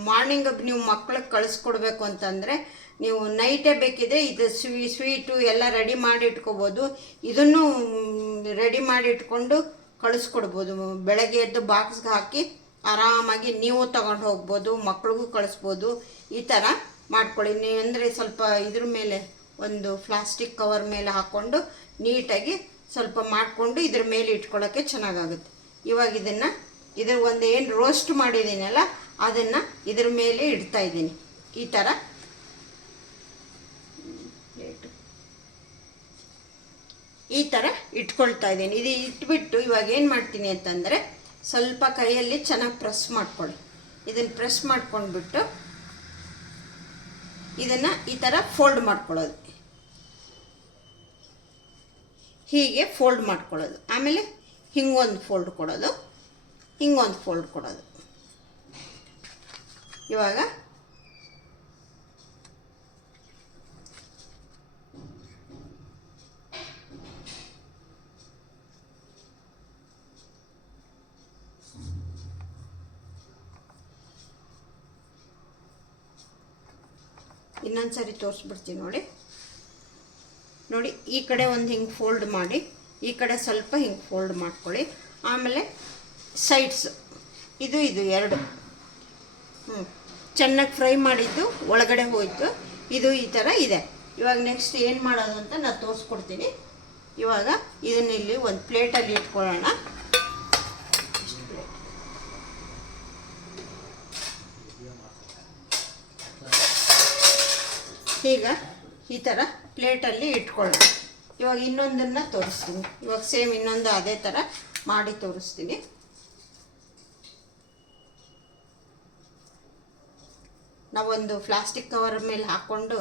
ಮಾರ್ನಿಂಗ್ ನೀವು ಮಕ್ಳಿಗೆ ಕಳಿಸ್ಕೊಡ್ಬೇಕು ಅಂತಂದರೆ ನೀವು ನೈಟೇ ಬೇಕಿದ್ರೆ ಇದು ಸ್ವೀಟು ಎಲ್ಲ ರೆಡಿ ಮಾಡಿ ಇಟ್ಕೋಬೋದು. ಇದನ್ನು ರೆಡಿ ಮಾಡಿ ಇಟ್ಕೊಂಡು ಕಳಿಸ್ಕೊಡ್ಬೋದು. ಬೆಳಗ್ಗೆ ಎದ್ದು ಬಾಕ್ಸ್ಗೆ ಹಾಕಿ ಆರಾಮಾಗಿ ನೀವು ತಗೊಂಡು ಹೋಗ್ಬೋದು, ಮಕ್ಳಿಗೂ ಕಳಿಸ್ಬೋದು. ಈ ಥರ ಮಾಡ್ಕೊಳ್ಳಿ. ನೀವು ಅಂದರೆ ಸ್ವಲ್ಪ ಇದ್ರ ಮೇಲೆ ಒಂದು ಪ್ಲಾಸ್ಟಿಕ್ ಕವರ್ ಮೇಲೆ ಹಾಕ್ಕೊಂಡು ನೀಟಾಗಿ ಸ್ವಲ್ಪ ಮಾಡಿಕೊಂಡು ಇದ್ರ ಮೇಲೆ ಇಟ್ಕೊಳ್ಳೋಕ್ಕೆ ಚೆನ್ನಾಗಾಗುತ್ತೆ. ಇವಾಗ ಇದ್ರ ಒಂದು ಏನು ರೋಸ್ಟ್ ಮಾಡಿದ್ದೀನಲ್ಲ ಅದನ್ನು ಇದ್ರ ಮೇಲೆ ಇಡ್ತಾ ಇದ್ದೀನಿ. ಈ ಥರ ಇಟ್ಕೊಳ್ತಾ ಇದ್ದೀನಿ. ಇದು ಇಟ್ಬಿಟ್ಟು ಇವಾಗ ಏನು ಮಾಡ್ತೀನಿ ಅಂತಂದರೆ, ಸ್ವಲ್ಪ ಕೈಯಲ್ಲಿ ಚೆನ್ನಾಗಿ ಪ್ರೆಸ್ ಮಾಡ್ಕೊಳ್ಳಿ. ಇದನ್ನು ಪ್ರೆಸ್ ಮಾಡ್ಕೊಂಡ್ಬಿಟ್ಟು ಇದನ್ನು ಈ ಥರ ಫೋಲ್ಡ್ ಮಾಡ್ಕೊಳ್ಳೋದು. ಹೀಗೆ ಫೋಲ್ಡ್ ಮಾಡ್ಕೊಳ್ಳೋದು. ಆಮೇಲೆ ಹಿಂಗೊಂದು ಫೋಲ್ಡ್ ಕೊಡೋದು, ಹಿಂಗೊಂದು ಫೋಲ್ಡ್ ಕೊಡೋದು. ಇವಾಗ ಇನ್ನೊಂದು ಸರಿ ತೋರಿಸ್ಬಿಡ್ತೀನಿ ನೋಡಿ. ಈ ಕಡೆ ಒಂದು ಹಿಂಗೆ ಫೋಲ್ಡ್ ಮಾಡಿ, ಈ ಕಡೆ ಸ್ವಲ್ಪ ಹಿಂಗೆ ಫೋಲ್ಡ್ ಮಾಡ್ಕೊಳ್ಳಿ. ಆಮೇಲೆ ಸೈಡ್ಸ್ ಇದು 2 ಚೆನ್ನಾಗಿ ಫ್ರೈ ಮಾಡಿದ್ದು ಒಳಗಡೆ ಹೋಯಿತು. ಇದು ಈ ಥರ ಇದೆ. ಇವಾಗ ನೆಕ್ಸ್ಟ್ ಏನು ಮಾಡೋದು ಅಂತ ನಾನು ತೋರಿಸ್ಕೊಡ್ತೀನಿ. ಇವಾಗ ಇದನ್ನ ಇಲ್ಲಿ ಒಂದು ಪ್ಲೇಟಲ್ಲಿ ಇಟ್ಕೊಳ್ಳೋಣ. ಈಗ ಈ ಥರ ಪ್ಲೇಟಲ್ಲಿ ಇಟ್ಕೊಳ್ಳೋಣ. ಇವಾಗ ಇನ್ನೊಂದನ್ನು ತೋರಿಸ್ತೀನಿ. ಇವಾಗ ಸೇಮ್ ಇನ್ನೊಂದು ಅದೇ ಥರ ಮಾಡಿ ತೋರಿಸ್ತೀನಿ. ನಾವೊಂದು ಪ್ಲಾಸ್ಟಿಕ್ ಕವರ್ ಮೇಲೆ ಹಾಕ್ಕೊಂಡು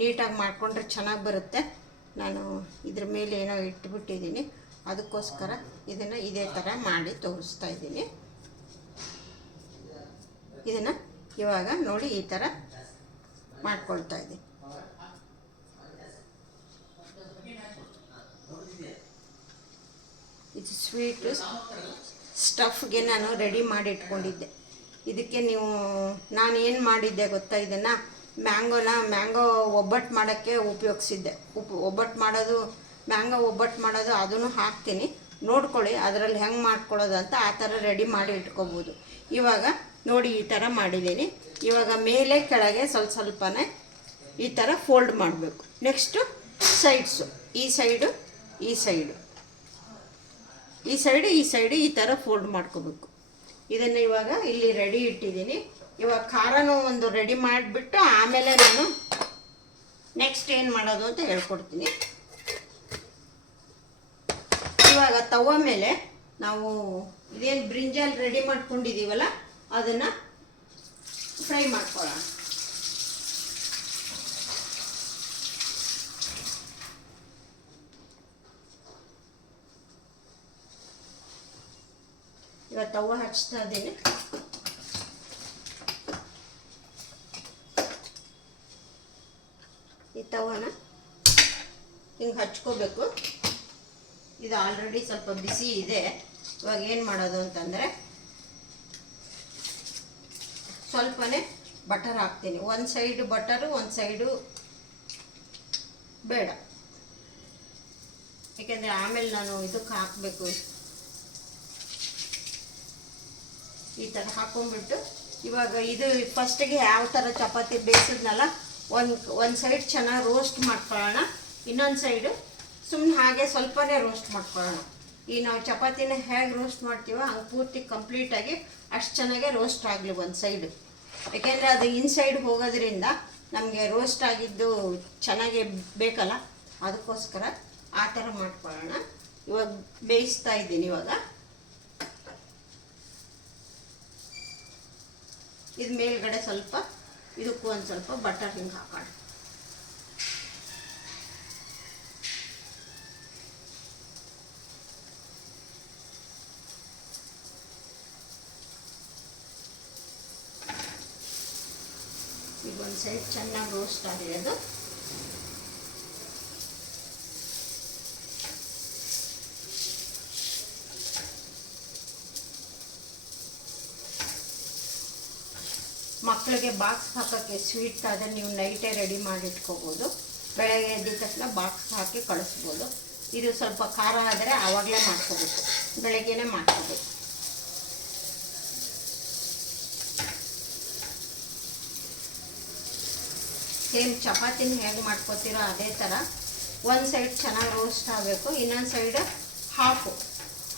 ನೀಟಾಗಿ ಮಾಡಿಕೊಂಡ್ರೆ ಚೆನ್ನಾಗಿ ಬರುತ್ತೆ. ನಾನು ಇದ್ರ ಮೇಲೆ ಏನೋ ಇಟ್ಬಿಟ್ಟಿದ್ದೀನಿ, ಅದಕ್ಕೋಸ್ಕರ ಇದನ್ನು ಇದೇ ಥರ ಮಾಡಿ ತೋರಿಸ್ತಾ ಇದ್ದೀನಿ. ಇದನ್ನು ಇವಾಗ ನೋಡಿ ಈ ಥರ ಮಾಡ್ಕೊಳ್ತಾ ಇದ್ದೀನಿ. ಇದು ಸ್ವೀಟ್ ಸ್ಟಫ್ಗೆ ನಾನು ರೆಡಿ ಮಾಡಿ ಇಟ್ಕೊಂಡಿದ್ದೆ. ಇದಕ್ಕೆ ನಾನು ಏನು ಮಾಡಿದ್ದೆ ಗೊತ್ತಾ, ಇದನ್ನು ಮ್ಯಾಂಗೋ ಒಬ್ಬಟ್ಟು ಮಾಡೋಕ್ಕೆ ಉಪಯೋಗಿಸಿದ್ದೆ. ಒಬ್ಬಟ್ಟು ಮಾಡೋದು, ಮ್ಯಾಂಗೋ ಒಬ್ಬಟ್ಟು ಮಾಡೋದು ಅದನ್ನು ಹಾಕ್ತೀನಿ. ನೋಡ್ಕೊಳ್ಳಿ ಅದರಲ್ಲಿ ಹೆಂಗೆ ಮಾಡ್ಕೊಳ್ಳೋದು ಅಂತ. ಆ ಥರ ರೆಡಿ ಮಾಡಿ ಇಟ್ಕೋಬೋದು. ಇವಾಗ ನೋಡಿ ಈ ಥರ ಮಾಡಿದ್ದೀನಿ. ಇವಾಗ ಮೇಲೆ ಕೆಳಗೆ ಸ್ವಲ್ಪನೇ ಈ ಥರ ಫೋಲ್ಡ್ ಮಾಡಬೇಕು. ನೆಕ್ಸ್ಟು ಸೈಡ್ಸು, ಈ ಸೈಡು ಈ ಸೈಡು ಈ ಸೈಡು ಈ ಸೈಡು ಈ ಥರ ಫೋಲ್ಡ್ ಮಾಡ್ಕೋಬೇಕು. ಇದನ್ನು ಇವಾಗ ಇಲ್ಲಿ ರೆಡಿ ಇಟ್ಟಿದ್ದೀನಿ. ಇವಾಗ ಖಾರನೂ ಒಂದು ರೆಡಿ ಮಾಡಿಬಿಟ್ಟು ಆಮೇಲೆ ನಾನು ನೆಕ್ಸ್ಟ್ ಏನು ಮಾಡೋದು ಅಂತ ಹೇಳ್ಕೊಡ್ತೀನಿ. ಇವಾಗ ತವ ಮೇಲೆ ನಾವು ಇದೇನು ಬ್ರಿಂಜಾಲ್ ರೆಡಿ ಮಾಡ್ಕೊಂಡಿದ್ದೀವಲ್ಲ ಅದನ್ನು ಫ್ರೈ ಮಾಡ್ಕೊಳ್ಳೋಣ. ಇವಾಗ ತವ ಹಚ್ತಾ ಇದ್ದೀನಿ. ಈ ತವನ ಹಿಂಗೆ ಹಚ್ಕೋಬೇಕು. ಇದು ಆಲ್ರೆಡಿ ಸ್ವಲ್ಪ ಬಿಸಿ ಇದೆ. ಇವಾಗ ಏನು ಮಾಡೋದು ಅಂತಂದರೆ ಸ್ವಲ್ಪನೇ ಬಟರ್ ಹಾಕ್ತೀನಿ. ಒಂದು ಸೈಡು ಬಟರು, ಒಂದು ಸೈಡು ಬೇಡ, ಏಕೆಂದರೆ ಆಮೇಲೆ ನಾನು ಇದಕ್ಕೆ ಹಾಕಬೇಕು. ಈ ಥರ ಹಾಕ್ಕೊಂಡ್ಬಿಟ್ಟು ಇವಾಗ ಇದು ಫಸ್ಟಿಗೆ ಯಾವ ಥರ ಚಪಾತಿ ಬೇಯಿಸಿದ್ನಲ್ಲ ಒಂದು ಸೈಡ್ ಚೆನ್ನಾಗಿ ರೋಸ್ಟ್ ಮಾಡ್ಕೊಳ್ಳೋಣ. ಇನ್ನೊಂದು ಸೈಡು ಸುಮ್ಮನೆ ಹಾಗೆ ಸ್ವಲ್ಪನೇ ರೋಸ್ಟ್ ಮಾಡ್ಕೊಳ್ಳೋಣ. ಈ ನಾವು ಚಪಾತಿನ ಹೇಗೆ ರೋಸ್ಟ್ ಮಾಡ್ತೀವೋ ಹಂಗೆ ಪೂರ್ತಿ ಕಂಪ್ಲೀಟಾಗಿ ಅಷ್ಟು ಚೆನ್ನಾಗೆ ರೋಸ್ಟ್ ಆಗಲಿ ಒಂದು ಸೈಡು. ಯಾಕೆಂದರೆ ಅದು ಇನ್ಸೈಡ್ ಹೋಗೋದ್ರಿಂದ ನಮಗೆ ರೋಸ್ಟ್ ಆಗಿದ್ದು ಚೆನ್ನಾಗಿ ಬೇಕಲ್ಲ, ಅದಕ್ಕೋಸ್ಕರ ಆ ಥರ ಮಾಡ್ಕೊಳ್ಳೋಣ. ಇವಾಗ ಬೇಯಿಸ್ತಾ ಇದ್ದೀನಿ. ಇವಾಗ ಇದು ಮೇಲ್ಗಡೆ ಸ್ವಲ್ಪ ಇದಕ್ಕೂ ಒಂದು ಸ್ವಲ್ಪ ಬಟರ್ ಹಿಂಗೆ ಹಾಕೋಣ. ಈಗ ಒಂದು ಸೈಡ್ ಚೆನ್ನಾಗಿ ರೋಸ್ಟ್ ಆಗಿದೆ ಅದು. ಮಕ್ಕಳಿಗೆ ಬಾಕ್ಸ್ ಹಾಕೋಕ್ಕೆ ಸ್ವೀಟ್ ಆದರೆ ನೀವು ನೈಟೇ ರೆಡಿ ಮಾಡಿ ಇಟ್ಕೋಬೋದು. ಬೆಳಗ್ಗೆ ಎದ್ದ ತಕ್ಷಣ ಬಾಕ್ಸ್ ಹಾಕಿ ಕಳಿಸ್ಬೋದು. ಇದು ಸ್ವಲ್ಪ ಖಾರ ಆದರೆ ಆವಾಗಲೇ ಮಾಡ್ಕೋಬೇಕು, ಬೆಳಗ್ಗೆನೇ ಮಾಡ್ಕೋಬೇಕು. ಸೇಮ್ ಚಪಾತಿನ ಹೇಗೆ ಮಾಡ್ಕೋತೀರೋ ಅದೇ ಥರ ಒಂದು ಸೈಡ್ ಚೆನ್ನಾಗಿ ರೋಸ್ಟ್ ಆಗಬೇಕು, ಇನ್ನೊಂದು ಸೈಡ್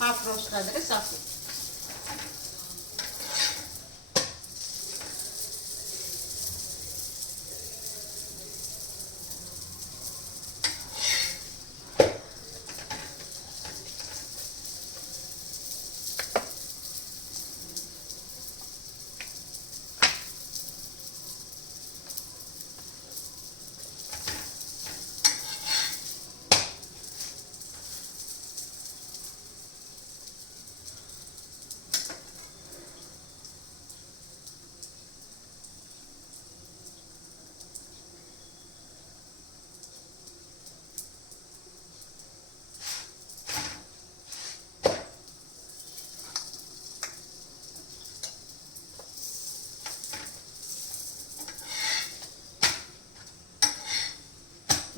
ಹಾಫ್ ರೋಸ್ಟ್ ಆದರೆ ಸಾಕು.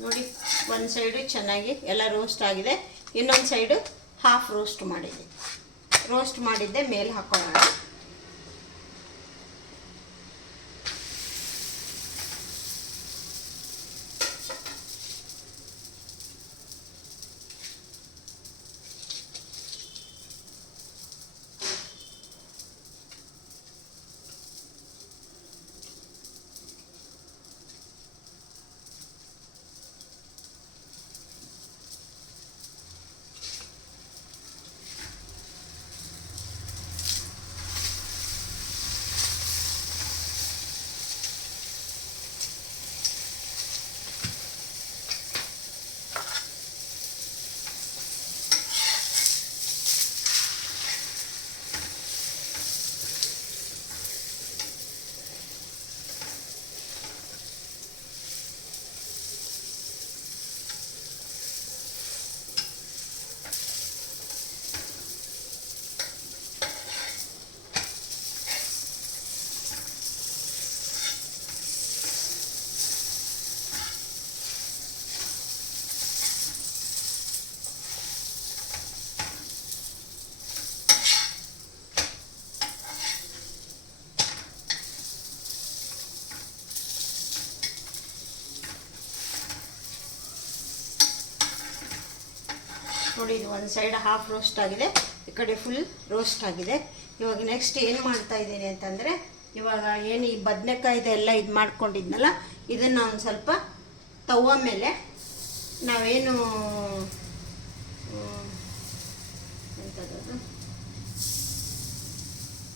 ನೋಡಿ ಒಂದು ಸೈಡು ಚೆನ್ನಾಗಿ ಎಲ್ಲ ರೋಸ್ಟ್ ಆಗಿದೆ, ಇನ್ನೊಂದು ಸೈಡು ಹಾಫ್ ರೋಸ್ಟ್ ಮಾಡಿದ್ದೆ ಮೇಲೆ ಹಾಕೊಳ್ಳೋಣ. ನೋಡಿ, ಇದು ಒಂದು ಸೈಡ್ ಹಾಫ್ ರೋಸ್ಟ್ ಆಗಿದೆ, ಈ ಕಡೆ ಫುಲ್ ರೋಸ್ಟ್ ಆಗಿದೆ. ಇವಾಗ ನೆಕ್ಸ್ಟ್ ಏನು ಮಾಡ್ತಾ ಇದ್ದೀನಿ ಅಂತಂದರೆ, ಇವಾಗ ಏನು ಈ ಬದನೆಕಾಯ್ದೆಲ್ಲ ಇದು ಮಾಡ್ಕೊಂಡಿದ್ನಲ್ಲ, ಇದನ್ನು ಒಂದು ಸ್ವಲ್ಪ ತವ ಮೇಲೆ ನಾವೇನು ಎಂಥದ್ದು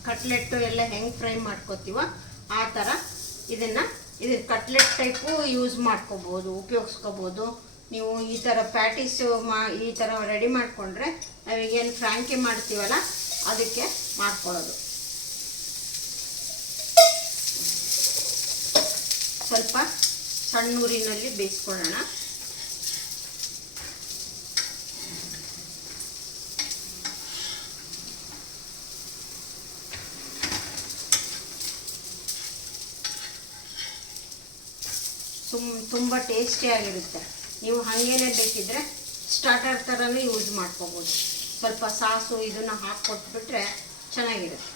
ಕಟ್ಲೆಟ್ಟು ಎಲ್ಲ ಹೆಂಗೆ ಫ್ರೈ ಮಾಡ್ಕೋತೀವೋ ಆ ಥರ ಇದನ್ನ ಕಟ್ಲೆಟ್ ಟೈಪು ಯೂಸ್ ಮಾಡ್ಕೋಬೋದು, ಉಪಯೋಗಿಸ್ಕೋಬೋದು. ನೀವು ಈ ಥರ ಪ್ಯಾಟೀಸು ಈ ಥರ ರೆಡಿ ಮಾಡಿಕೊಂಡ್ರೆ ನಾವೀಗೇನು ಫ್ರಾಂಕಿ ಮಾಡ್ತೀವಲ್ಲ ಅದಕ್ಕೆ ಮಾಡ್ಕೊಳ್ಳೋದು. ಸ್ವಲ್ಪ ಸಣ್ಣ ಊರಿನಲ್ಲಿ ಬೇಯಿಸ್ಕೊಳ್ಳೋಣ. ತುಂಬ ಟೇಸ್ಟಿಯಾಗಿರುತ್ತೆ. ನೀವು ಹಾಗೇನೆ ಬೇಕಿದ್ರೆ ಸ್ಟಾರ್ಟರ್ ಥರನೂ ಯೂಸ್ ಮಾಡ್ಕೋಬೋದು. ಸ್ವಲ್ಪ ಸಾಸು ಇದನ್ನು ಹಾಕ್ಕೊಟ್ಬಿಟ್ರೆ ಚೆನ್ನಾಗಿರುತ್ತೆ.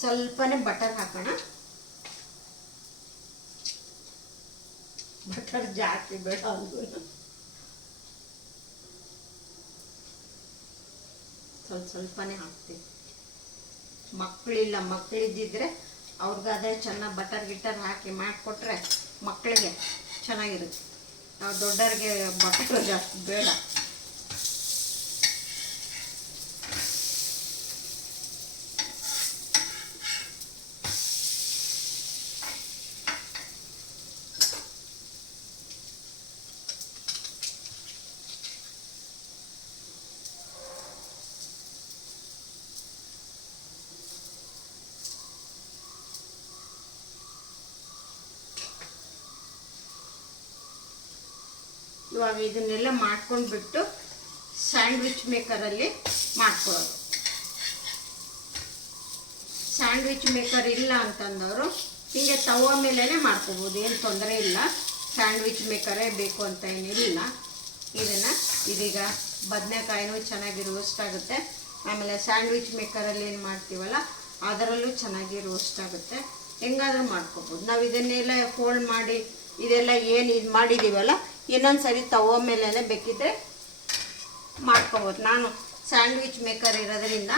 ಸ್ವಲ್ಪನೇ ಬಟರ್ ಹಾಕೋಣ. ಬಟರ್ ಜಾಸ್ತಿ ಬೇಡ ಅಂದ್ರೂ ಸ್ವಲ್ಪನೇ ಹಾಕ್ತೀವಿ. ಮಕ್ಕಳಿದ್ದಿದ್ರೆ ಅವ್ರಿಗಾದ್ರೆ ಚೆನ್ನಾಗಿ ಬಟರ್ ಗಿಟರ್ ಹಾಕಿ ಮಾಡಿಕೊಟ್ರೆ ಮಕ್ಕಳಿಗೆ ಚೆನ್ನಾಗಿರುತ್ತೆ. ನಾವು ದೊಡ್ಡವ್ರಿಗೆ ಬಟರ್ ಜಾಸ್ತಿ ಬೇಡ. ಇವಾಗ ಇದನ್ನೆಲ್ಲ ಮಾಡ್ಕೊಂಡ್ಬಿಟ್ಟು ಸ್ಯಾಂಡ್ವಿಚ್ ಮೇಕರಲ್ಲಿ ಮಾಡ್ಕೊಳ್ಳೋದು. ಸ್ಯಾಂಡ್ವಿಚ್ ಮೇಕರ್ ಇಲ್ಲ ಅಂತಂದವರು ಹೀಗೆ ತವ ಮೇಲೇ ಮಾಡ್ಕೋಬೋದು, ಏನು ತೊಂದರೆ ಇಲ್ಲ. ಸ್ಯಾಂಡ್ವಿಚ್ ಮೇಕರೇ ಬೇಕು ಅಂತ ಏನಿಲ್ಲ. ಇದೀಗ ಬದನೆಕಾಯಿನೂ ಚೆನ್ನಾಗಿ ರೋಸ್ಟ್ ಆಗುತ್ತೆ. ಆಮೇಲೆ ಸ್ಯಾಂಡ್ವಿಚ್ ಮೇಕರಲ್ಲಿ ಏನು ಮಾಡ್ತೀವಲ್ಲ ಅದರಲ್ಲೂ ಚೆನ್ನಾಗಿ ರೋಸ್ಟ್ ಆಗುತ್ತೆ. ಹೆಂಗಾದರೂ ಮಾಡ್ಕೋಬೋದು. ನಾವು ಇದನ್ನೆಲ್ಲ ಫೋಲ್ಡ್ ಮಾಡಿ ಇದೆಲ್ಲ ಏನು ಇದು ಮಾಡಿದ್ದೀವಲ್ಲ ಇನ್ನೊಂದು ಸರಿ ತವ ಮೇಲೇ ಬೇಕಿದ್ದರೆ ಮಾಡ್ಕೋಬೋದು. ನಾನು ಸ್ಯಾಂಡ್ವಿಚ್ ಮೇಕರ್ ಇರೋದ್ರಿಂದ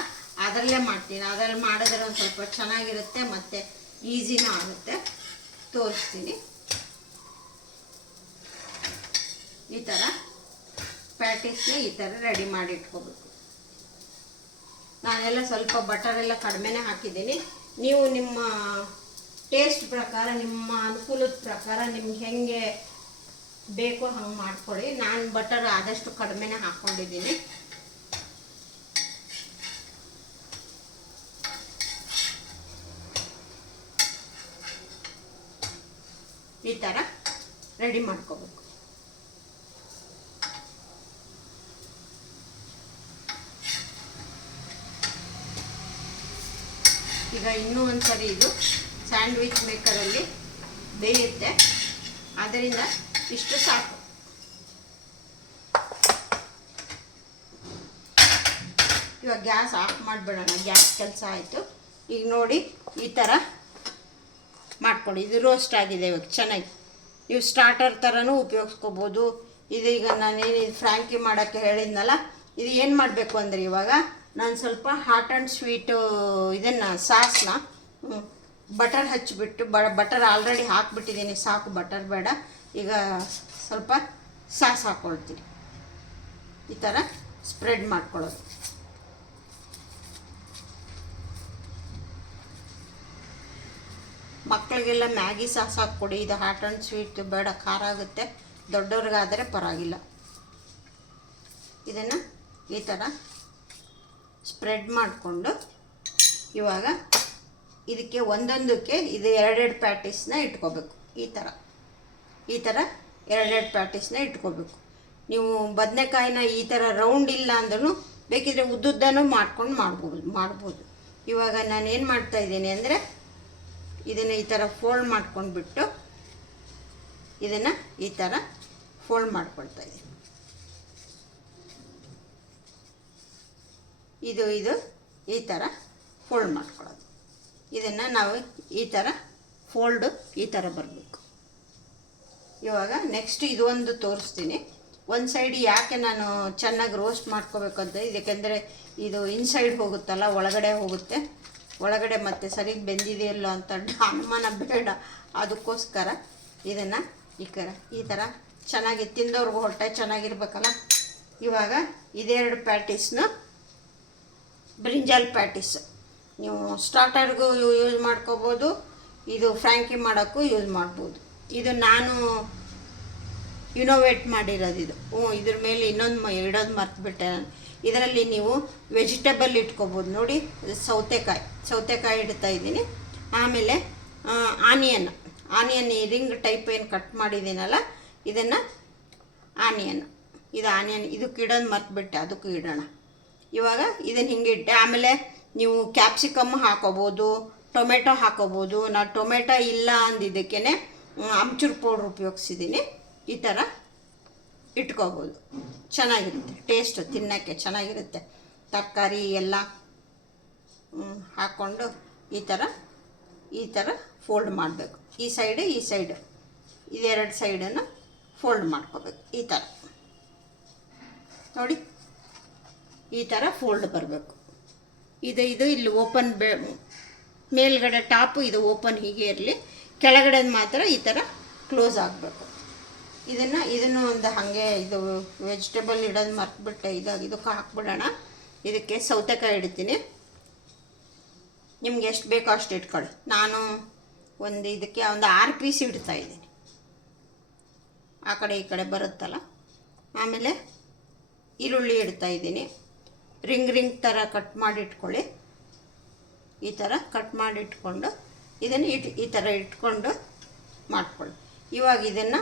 ಅದರಲ್ಲೇ ಮಾಡ್ತೀನಿ. ಅದರಲ್ಲಿ ಮಾಡಿದ್ರೆ ಒಂದು ಸ್ವಲ್ಪ ಚೆನ್ನಾಗಿರುತ್ತೆ ಮತ್ತು ಈಸಿನೂ ಆಗುತ್ತೆ. ತೋರಿಸ್ತೀನಿ. ಈ ಥರ ಪ್ಯಾಟೀಸ್ನ ಈ ಥರ ರೆಡಿ ಮಾಡಿ ಇಟ್ಕೋಬೇಕು. ನಾನೆಲ್ಲ ಸ್ವಲ್ಪ ಬಟರೆಲ್ಲ ಕಡಿಮೆನೇ ಹಾಕಿದ್ದೀನಿ. ನೀವು ನಿಮ್ಮ ಟೇಸ್ಟ್ ಪ್ರಕಾರ, ನಿಮ್ಮ ಅನುಕೂಲದ ಪ್ರಕಾರ ನಿಮ್ಗೆ ಹೆಂಗೆ ಬೇಕೋ ಹಂಗೆ ಮಾಡ್ಕೊಳ್ಳಿ. ನಾನು ಬಟರ್ ಆದಷ್ಟು ಕಡಿಮೆನೇ ಹಾಕ್ಕೊಂಡಿದ್ದೀನಿ. ಈ ಥರ ರೆಡಿ ಮಾಡ್ಕೋಬೇಕು. ಈಗ ಇನ್ನೂ ಒಂದು ಸರಿ ಇದು ಸ್ಯಾಂಡ್ವಿಚ್ ಮೇಕರಲ್ಲಿ ಬೇಯುತ್ತೆ. ಆದ್ದರಿಂದ ಇಷ್ಟು ಸಾಕು. ಇವಾಗ ಗ್ಯಾಸ್ ಆಫ್ ಮಾಡಿಬಿಡೋಣ. ಗ್ಯಾಸ್ ಕೆಲಸ ಆಯಿತು. ಈಗ ನೋಡಿ ಈ ಥರ ಮಾಡ್ಕೊಳ್ಳಿ. ಇದು ರೋಸ್ಟ್ ಆಗಿದೆ ಇವಾಗ ಚೆನ್ನಾಗಿ. ನೀವು ಸ್ಟಾರ್ಟರ್ ಥರನೂ ಉಪಯೋಗಿಸ್ಕೋಬೋದು. ಇದೀಗ ನಾನೇನು ಫ್ರ್ಯಾಂಕಿ ಮಾಡೋಕ್ಕೆ ಹೇಳಿದ್ನಲ್ಲ, ಇದು ಏನು ಮಾಡಬೇಕು ಅಂದರೆ ಇವಾಗ ನಾನು ಸ್ವಲ್ಪ ಹಾಟ್ ಆ್ಯಂಡ್ ಸ್ವೀಟು ಇದನ್ನು ಸಾಸ್ನ ಬಟರ್ ಹಚ್ಚಿಬಿಟ್ಟು ಬಟರ್ ಆಲ್ರೆಡಿ ಹಾಕ್ಬಿಟ್ಟಿದ್ದೀನಿ. ಸಾಕು, ಬಟರ್ ಬೇಡ. ಈಗ ಸ್ವಲ್ಪ ಸಾಸ್ ಹಾಕ್ಕೊಳ್ತೀನಿ. ಈ ಥರ ಸ್ಪ್ರೆಡ್ ಮಾಡ್ಕೊಳ್ಳೋದು. ಮಕ್ಕಳಿಗೆಲ್ಲ ಮ್ಯಾಗಿ ಸಾಸ್ ಹಾಕ್ಕೊಡಿ. ಇದು ಹಾಟ್ ಆ್ಯಂಡ್ ಸ್ವೀಟ್ ಬೇಡ, ಖಾರ ಆಗುತ್ತೆ. ದೊಡ್ಡವ್ರಿಗಾದರೆ ಪರವಾಗಿಲ್ಲ. ಇದನ್ನು ಈ ಥರ ಸ್ಪ್ರೆಡ್ ಮಾಡಿಕೊಂಡು ಇವಾಗ ಇದಕ್ಕೆ ಒಂದೊಂದಕ್ಕೆ ಇದು ಎರಡೆರಡು ಪ್ಯಾಟೀಸ್ನ ಇಟ್ಕೋಬೇಕು. ಈ ಥರ ಎರಡೆರಡು ಪ್ಯಾಟೀಸ್ನ ಇಟ್ಕೋಬೇಕು. ನೀವು ಬದನೆಕಾಯಿನ ಈ ಥರ ರೌಂಡ್ ಇಲ್ಲ ಅಂದ್ರೂ ಬೇಕಿದ್ರೆ ಉದ್ದುದ್ದನೂ ಮಾಡ್ಬೋದು. ಇವಾಗ ನಾನು ಏನು ಮಾಡ್ತಾಯಿದ್ದೀನಿ ಅಂದರೆ ಇದನ್ನು ಈ ಥರ ಫೋಲ್ಡ್ ಮಾಡ್ಕೊಂಡ್ಬಿಟ್ಟು ಇದನ್ನು ಈ ಥರ ಫೋಲ್ಡ್ ಮಾಡ್ಕೊಳ್ತಾಯಿದ್ದೀನಿ. ಇದು ಈ ಥರ ಫೋಲ್ಡ್ ಮಾಡ್ಕೊಳ್ಳೋದು. ಇದನ್ನು ನಾವು ಈ ಥರ ಫೋಲ್ಡ್ ಈ ಥರ ಬರಬೇಕು. ಇವಾಗ ನೆಕ್ಸ್ಟ್ ಇದು ಒಂದು ತೋರಿಸ್ತೀನಿ. ಒಂದು ಸೈಡ್ ಯಾಕೆ ನಾನು ಚೆನ್ನಾಗಿ ರೋಸ್ಟ್ ಮಾಡ್ಕೋಬೇಕಂತ, ಇದಕ್ಕೆಂದರೆ ಇದು ಇನ್ಸೈಡ್ ಹೋಗುತ್ತಲ್ಲ, ಒಳಗಡೆ ಹೋಗುತ್ತೆ, ಒಳಗಡೆ ಮತ್ತೆ ಸರಿಗೆ ಬೆಂದಿದೆಯಲ್ಲ ಅಂತ ಅನುಮಾನ ಬೇಡ, ಅದಕ್ಕೋಸ್ಕರ ಇದನ್ನು ಈ ಥರ ಚೆನ್ನಾಗಿ ತಿಂದವ್ರಿಗೂ ಹೊಟ್ಟೆ ಚೆನ್ನಾಗಿರ್ಬೇಕಲ್ಲ. ಇವಾಗ ಇದೆರಡು ಪ್ಯಾಟೀಸ್ನ ಬ್ರಿಂಜಾಲ್ ಪ್ಯಾಟೀಸ್ ನೀವು ಸ್ಟಾರ್ಟರ್ಗೂ ಯೂಸ್ ಮಾಡ್ಕೋಬೋದು, ಇದು ಫ್ರ್ಯಾಂಕಿ ಮಾಡೋಕ್ಕೂ ಯೂಸ್ ಮಾಡ್ಬೋದು. ಇದು ನಾನು ಇನೋವೇಟ್ ಮಾಡಿರೋದು ಇದು. ಇದ್ರ ಮೇಲೆ ಇನ್ನೊಂದು ಇಡೋದು ಮರ್ತುಬಿಟ್ಟೆ ನಾನು. ಇದರಲ್ಲಿ ನೀವು ವೆಜಿಟೇಬಲ್ ಇಟ್ಕೋಬೋದು. ನೋಡಿ, ಸೌತೆಕಾಯಿ ಇಡ್ತಾ ಇದ್ದೀನಿ. ಆಮೇಲೆ ಆನಿಯನ್ ಈ ರಿಂಗ್ ಟೈಪ್ ಏನು ಕಟ್ ಮಾಡಿದ್ದೀನಲ್ಲ, ಇದನ್ನು ಆನಿಯನ್ ಇದಕ್ಕೆ ಇಡೋದು ಮರ್ತುಬಿಟ್ಟೆ, ಅದಕ್ಕೂ ಇಡೋಣ. ಇವಾಗ ಇದನ್ನು ಹಿಂಗೆ ಇಟ್ಟೆ. ಆಮೇಲೆ ನೀವು ಕ್ಯಾಪ್ಸಿಕಮ್ ಹಾಕೋಬೋದು, ಟೊಮೆಟೊ ಹಾಕೋಬೋದು. ನಾನು ಟೊಮೆಟೊ ಇಲ್ಲ ಅಂದಿದ್ದಕ್ಕೇ ಆಮ್ಚೂರು ಪೌಡ್ರ್ ಉಪಯೋಗಿಸಿದ್ದೀನಿ. ಈ ಥರ ಇಟ್ಕೋಬೋದು, ಚೆನ್ನಾಗಿರುತ್ತೆ, ಟೇಸ್ಟ್ ತಿನ್ನೋಕ್ಕೆ ಚೆನ್ನಾಗಿರುತ್ತೆ. ತರಕಾರಿ ಎಲ್ಲ ಹಾಕ್ಕೊಂಡು ಈ ಥರ ಫೋಲ್ಡ್ ಮಾಡಬೇಕು. ಈ ಸೈಡ್ ಇದೆರಡು ಸೈಡನ್ನು ಫೋಲ್ಡ್ ಮಾಡ್ಕೋಬೇಕು. ಈ ಥರ ನೋಡಿ, ಈ ಥರ ಫೋಲ್ಡ್ ಬರಬೇಕು. ಇದು ಇಲ್ಲಿ ಓಪನ್ ಮೇಲ್ಗಡೆ ಟಾಪು ಇದು ಓಪನ್ ಹೀಗೆ ಇರಲಿ, ಕೆಳಗಡೆ ಮಾತ್ರ ಈ ಥರ ಕ್ಲೋಸ್ ಆಗಬೇಕು. ಇದನ್ನು ಒಂದು ಹಾಗೆ ಇದು ವೆಜಿಟೇಬಲ್ ಇಡೋದು ಮರ್ತುಬಿಟ್ಟೆ, ಇದಕ್ಕೆ ಹಾಕ್ಬಿಡೋಣ. ಇದಕ್ಕೆ ಸೌತೆಕಾಯಿ ಇಡ್ತೀನಿ. ನಿಮ್ಗೆ ಎಷ್ಟು ಬೇಕೋ ಅಷ್ಟು ಇಟ್ಕೊಳ್ಳಿ. ನಾನು ಇದಕ್ಕೆ ಒಂದು 6 ಪೀಸ್ ಇಡ್ತಾಯಿದ್ದೀನಿ, ಆ ಕಡೆ ಈ ಕಡೆ ಬರುತ್ತಲ್ಲ. ಆಮೇಲೆ ಈರುಳ್ಳಿ ಇಡ್ತಾಯಿದ್ದೀನಿ. ರಿಂಗ್ ಥರ ಕಟ್ ಮಾಡಿ ಇಟ್ಕೊಳ್ಳಿ. ಈ ಥರ ಕಟ್ ಮಾಡಿ ಇಟ್ಕೊಂಡು ಇದನ್ನು ಈ ಥರ ಇಟ್ಕೊಂಡು ಮಾಡ್ಕೊಳ್ಳಿ. ಇವಾಗ ಇದನ್ನು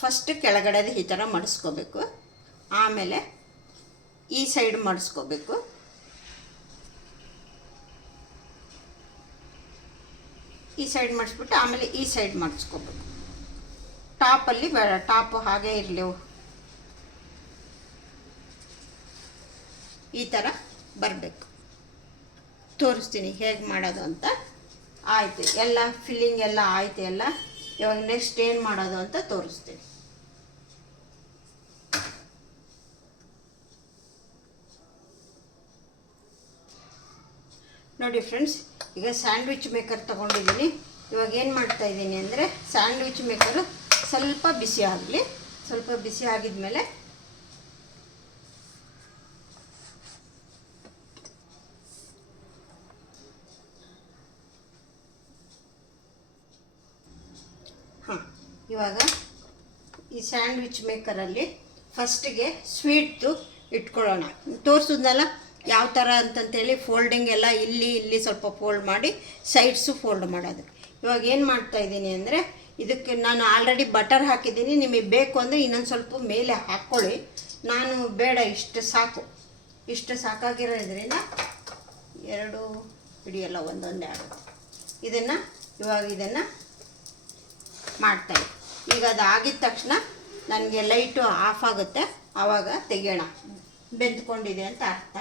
ಫಸ್ಟ್ ಕೆಳಗಡೆದು ಈ ಥರ ಮಡಿಸ್ಕೋಬೇಕು. ಆಮೇಲೆ ಈ ಸೈಡ್ ಮಡಿಸ್ಕೋಬೇಕು. ಈ ಸೈಡ್ ಮಡಿಸ್ಬಿಟ್ಟು ಆಮೇಲೆ ಈ ಸೈಡ್ ಮಡಿಸ್ಕೋಬೇಕು. ಟಾಪಲ್ಲಿ ಬೇಡ, ಟಾಪು ಹಾಗೇ ಇರಲಿ. ಈ ಥರ ಬರಬೇಕು. ತೋರಿಸ್ತೀನಿ ಹೇಗೆ ಮಾಡೋದು ಅಂತ. ಆಯಿತು, ಎಲ್ಲ ಫಿಲ್ಲಿಂಗ್ ಎಲ್ಲ ಆಯಿತು ಎಲ್ಲ. ಇವಾಗ ನೆಕ್ಸ್ಟ್ ಏನು ಮಾಡೋದು ಅಂತ ತೋರಿಸ್ತೀನಿ. ನೋಡಿ ಫ್ರೆಂಡ್ಸ್, ಈಗ ಸ್ಯಾಂಡ್ವಿಚ್ ಮೇಕರ್ ತೊಗೊಂಡಿದ್ದೀನಿ. ಇವಾಗ ಏನು ಮಾಡ್ತಾಯಿದ್ದೀನಿ ಅಂದರೆ, ಸ್ಯಾಂಡ್ವಿಚ್ ಮೇಕರು ಸ್ವಲ್ಪ ಬಿಸಿ ಆಗಲಿ. ಸ್ವಲ್ಪ ಬಿಸಿ ಆಗಿದ್ಮೇಲೆ ಇವಾಗ ಈ ಸ್ಯಾಂಡ್ವಿಚ್ ಮೇಕರಲ್ಲಿ ಫಸ್ಟಿಗೆ ಸ್ವೀಟ್ದು ಇಟ್ಕೊಳ್ಳೋಣ. ತೋರಿಸಿದ್ನಲ್ಲ ಯಾವ ಥರ ಅಂತಂತೇಳಿ, ಫೋಲ್ಡಿಂಗ್ ಎಲ್ಲ ಇಲ್ಲಿ ಸ್ವಲ್ಪ ಫೋಲ್ಡ್ ಮಾಡಿ ಸೈಡ್ಸು ಫೋಲ್ಡ್ ಮಾಡೋದು. ಇವಾಗ ಏನು ಮಾಡ್ತಾಯಿದ್ದೀನಿ ಅಂದರೆ, ಇದಕ್ಕೆ ನಾನು ಆಲ್ರೆಡಿ ಬಟರ್ ಹಾಕಿದ್ದೀನಿ. ನಿಮಗೆ ಬೇಕು ಅಂದರೆ ಇನ್ನೊಂದು ಸ್ವಲ್ಪ ಮೇಲೆ ಹಾಕ್ಕೊಳ್ಳಿ. ನಾನು ಬೇಡ, ಇಷ್ಟು ಸಾಕಾಗಿರೋದ್ರಿಂದ 2 ಹಿಡಿಯಲ್ಲ, ಒಂದೊಂದೇ ಆಗುತ್ತೆ. ಇದನ್ನು ಮಾಡ್ತಾಯಿದ್ದೆ. ಈಗ ಅದು ಆಗಿದ ತಕ್ಷಣ ನನಗೆ ಲೈಟು ಆಫ್ ಆಗುತ್ತೆ, ಆವಾಗ ತೆಗೆಯೋಣ. ಬೆಂದ್ಕೊಂಡಿದೆ ಅಂತ ಅರ್ಥ.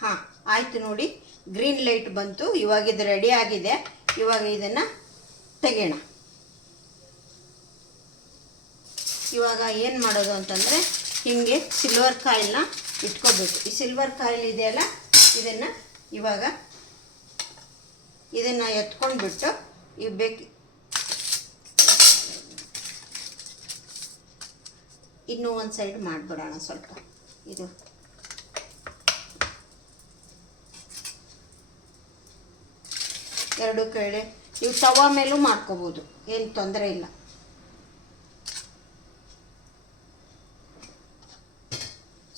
ಹಾಂ, ಆಯಿತು ನೋಡಿ, ಗ್ರೀನ್ ಲೈಟ್ ಬಂತು. ಇವಾಗ ಇದು ರೆಡಿ ಆಗಿದೆ. ಇವಾಗ ಇದನ್ನು ತೆಗೆಯೋಣ. ಇವಾಗ ಏನು ಮಾಡೋದು ಅಂತಂದರೆ, ಹೀಗೆ ಸಿಲ್ವರ್ ಕಾಯಿಲ್ನ ಇಟ್ಕೋಬೇಕು. ಈ ಸಿಲ್ವರ್ ಕಾಯಿಲ್ ಇದೆಯಲ್ಲ, ಇದನ್ನು ಎತ್ಕೊಂಡ್ಬಿಟ್ಟು ಇನ್ನೂ ಒಂದು ಸೈಡ್ ಮಾಡಿಬಿಡೋಣ. ಸ್ವಲ್ಪ ಇದು ಎರಡು ಕಡೆ ನೀವು ತವಾ ಮೇಲೂ ಮಾಡ್ಕೋಬೋದು, ಏನು ತೊಂದರೆ ಇಲ್ಲ.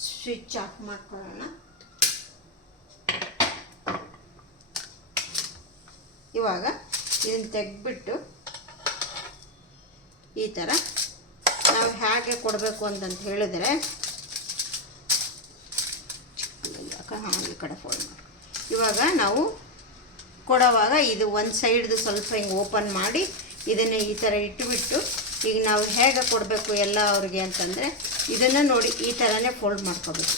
ಸ್ವಿಚ್ ಆಫ್ ಮಾಡ್ಕೊಳ್ಳೋಣ. ಇವಾಗ ಇದನ್ನು ತೆಗೆದ್ಬಿಟ್ಟು ಈ ಥರ ನಾವು ಹೇಗೆ ಕೊಡಬೇಕು ಅಂತಂತ ಹೇಳಿದ್ರೆ ಈ ಕಡೆ ಫೋಲ್ಡ್ ಮಾಡಿ ಇವಾಗ ನಾವು ಕೊಡೋವಾಗ ಇದು ಒಂದು ಸೈಡ್ದು ಸ್ವಲ್ಪ ಹಿಂಗೆ ಓಪನ್ ಮಾಡಿ ಇದನ್ನು ಈ ಥರ ಇಟ್ಟುಬಿಟ್ಟು ಈಗ ನಾವು ಹೇಗೆ ಕೊಡಬೇಕು ಎಲ್ಲ ಅವ್ರಿಗೆ ಅಂತಂದರೆ ಇದನ್ನು ನೋಡಿ ಈ ಥರನೇ ಫೋಲ್ಡ್ ಮಾಡ್ಕೋಬೇಕು.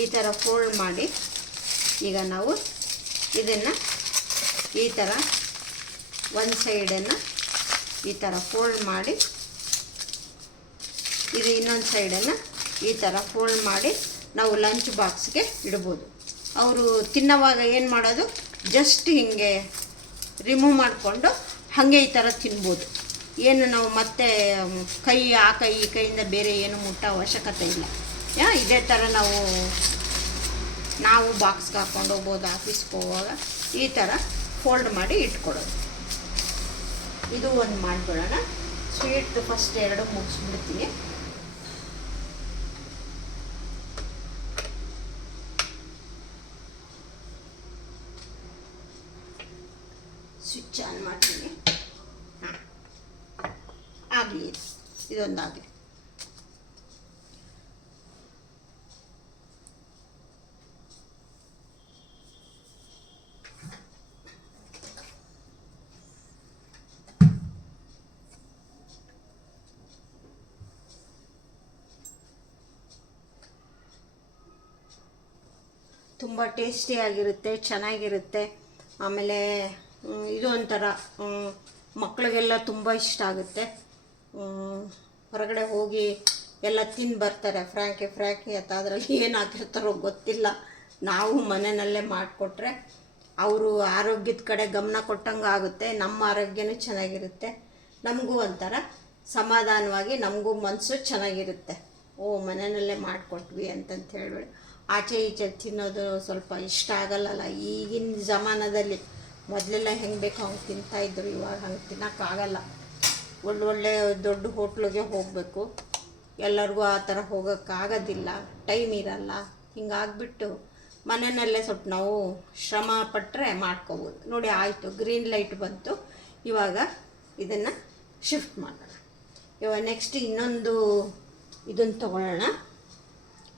ಈ ಥರ ಫೋಲ್ಡ್ ಮಾಡಿ ಈಗ ನಾವು ಇದನ್ನು ಈ ಥರ ಒಂದು ಸೈಡನ್ನು ಈ ಥರ ಫೋಲ್ಡ್ ಮಾಡಿ ಇದು ಇನ್ನೊಂದು ಸೈಡನ್ನು ಈ ಥರ ಫೋಲ್ಡ್ ಮಾಡಿ ನಾವು ಲಂಚ್ ಬಾಕ್ಸ್ಗೆ ಇಡ್ಬೋದು. ಅವರು ತಿನ್ನೋವಾಗ ಏನು ಮಾಡೋದು, ಜಸ್ಟ್ ಹೀಗೆ ರಿಮೂವ್ ಮಾಡಿಕೊಂಡು ಹಾಗೆ ಈ ಥರ ತಿನ್ಬೋದು. ಏನು ನಾವು ಮತ್ತೆ ಆ ಕೈ ಈ ಕೈಯಿಂದ ಬೇರೆ ಏನು ಮುಟ್ಟೋ ಅವಶ್ಯಕತೆ ಇಲ್ಲ. ಇದೇ ಥರ ನಾವು ಬಾಕ್ಸ್ಗೆ ಹಾಕ್ಕೊಂಡು ಹೋಗ್ಬೋದು. ಆಫೀಸ್ಗೆ ಹೋಗುವಾಗ ಈ ಥರ ಫೋಲ್ಡ್ ಮಾಡಿ ಇಟ್ಕೊಳ್ಳೋದು. ಇದು ಒಂದು ಮಾಡಿಬಿಡೋಣ. ಸ್ವೀಟ್ ಫಸ್ಟ್ 2 ಮುಗಿಸ್ಬಿಡ್ತೀನಿ. ಸ್ವಿಚ್ ಆನ್ ಮಾಡ್ತೀನಿ. ಆಗಲಿ, ಇದೊಂದಾಗಲಿ. ತುಂಬ ಟೇಸ್ಟಿಯಾಗಿರುತ್ತೆ, ಚೆನ್ನಾಗಿರುತ್ತೆ. ಆಮೇಲೆ ಇದು ಒಂಥರ ಮಕ್ಕಳಿಗೆಲ್ಲ ತುಂಬ ಇಷ್ಟ ಆಗುತ್ತೆ. ಹೊರಗಡೆ ಹೋಗಿ ಎಲ್ಲ ತಿಂದು ಬರ್ತಾರೆ ಫ್ರ್ಯಾಂಕಿ ಅಂತ. ಅದರಲ್ಲಿ ಏನು ಹಾಕಿರ್ತಾರೋ ಗೊತ್ತಿಲ್ಲ. ನಾವು ಮನೆಯಲ್ಲೇ ಮಾಡಿಕೊಟ್ರೆ ಅವರು ಆರೋಗ್ಯದ ಕಡೆ ಗಮನ ಕೊಟ್ಟಂಗೆ ಆಗುತ್ತೆ, ನಮ್ಮ ಆರೋಗ್ಯನೂ ಚೆನ್ನಾಗಿರುತ್ತೆ, ನಮಗೂ ಒಂಥರ ಸಮಾಧಾನವಾಗಿ ನಮಗೂ ಮನಸ್ಸು ಚೆನ್ನಾಗಿರುತ್ತೆ. ಮನೆಯಲ್ಲೇ ಮಾಡಿಕೊಟ್ವಿ ಅಂತಂತ ಹೇಳ್ಬಿಡಿ. ಆಚೆ ಈಚೆ ತಿನ್ನೋದು ಸ್ವಲ್ಪ ಇಷ್ಟ ಆಗಲ್ಲಲ್ಲ ಈಗಿನ ಜಮಾನದಲ್ಲಿ. ಮೊದಲೆಲ್ಲ ಹೆಂಗೆ ಬೇಕೋ ಹಂಗೆ ತಿಂತಾಯಿದ್ರು, ಇವಾಗ ಹಂಗೆ ತಿನ್ನೋಕ್ಕಾಗಲ್ಲ. ಒಳ್ಳೊಳ್ಳೆ ದೊಡ್ಡ ಹೋಟ್ಲಿಗೆ ಹೋಗಬೇಕು, ಎಲ್ಲರಿಗೂ ಆ ಥರ ಹೋಗೋಕ್ಕಾಗೋದಿಲ್ಲ, ಟೈಮ್ ಇರಲ್ಲ. ಹಿಂಗಾಗ್ಬಿಟ್ಟು ಮನೆಯಲ್ಲೇ ಸ್ವಲ್ಪ ನಾವು ಶ್ರಮ ಪಟ್ಟರೆ ಮಾಡ್ಕೋಬೋದು. ನೋಡಿ ಆಯಿತು, ಗ್ರೀನ್ ಲೈಟ್ ಬಂತು. ಇವಾಗ ಇದನ್ನು ಶಿಫ್ಟ್ ಮಾಡೋಣ. ಇವಾಗ ನೆಕ್ಸ್ಟ್ ಇನ್ನೊಂದು ಇದನ್ನು ತೊಗೊಳ್ಳೋಣ.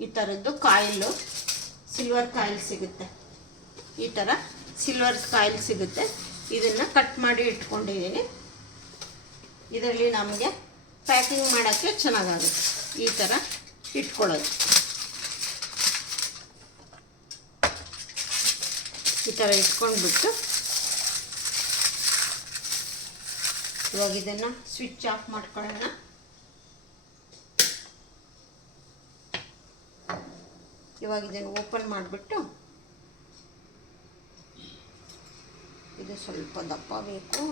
ಈ ಥರದ್ದು ಕಾಯಿಲು, ಸಿಲ್ವರ್ ಕಾಯಿಲ್ ಸಿಗುತ್ತೆ. ಈ ಥರ ಸಿಲ್ವರ್ ಕಾಯಿಲ್ ಸಿಗುತ್ತೆ. ಇದನ್ನು ಕಟ್ ಮಾಡಿ ಇಟ್ಕೊಂಡಿದ್ದೀನಿ. ಇದರಲ್ಲಿ ನಮಗೆ ಪ್ಯಾಕಿಂಗ್ ಮಾಡೋಕ್ಕೆ ಚೆನ್ನಾಗಾಗುತ್ತೆ. ಈ ಥರ ಇಟ್ಕೊಳ್ಳೋದು. ಈ ಥರ ಇಟ್ಕೊಂಡ್ಬಿಟ್ಟು ಇವಾಗ ಇದನ್ನು ಸ್ವಿಚ್ ಆಫ್ ಮಾಡ್ಕೊಳ್ಳೋಣ. ಇವಾಗ ಇದನ್ನು ಓಪನ್ ಮಾಡಿಬಿಟ್ಟು, ಇದು ಸ್ವಲ್ಪ ದಪ್ಪ ಬೇಕು,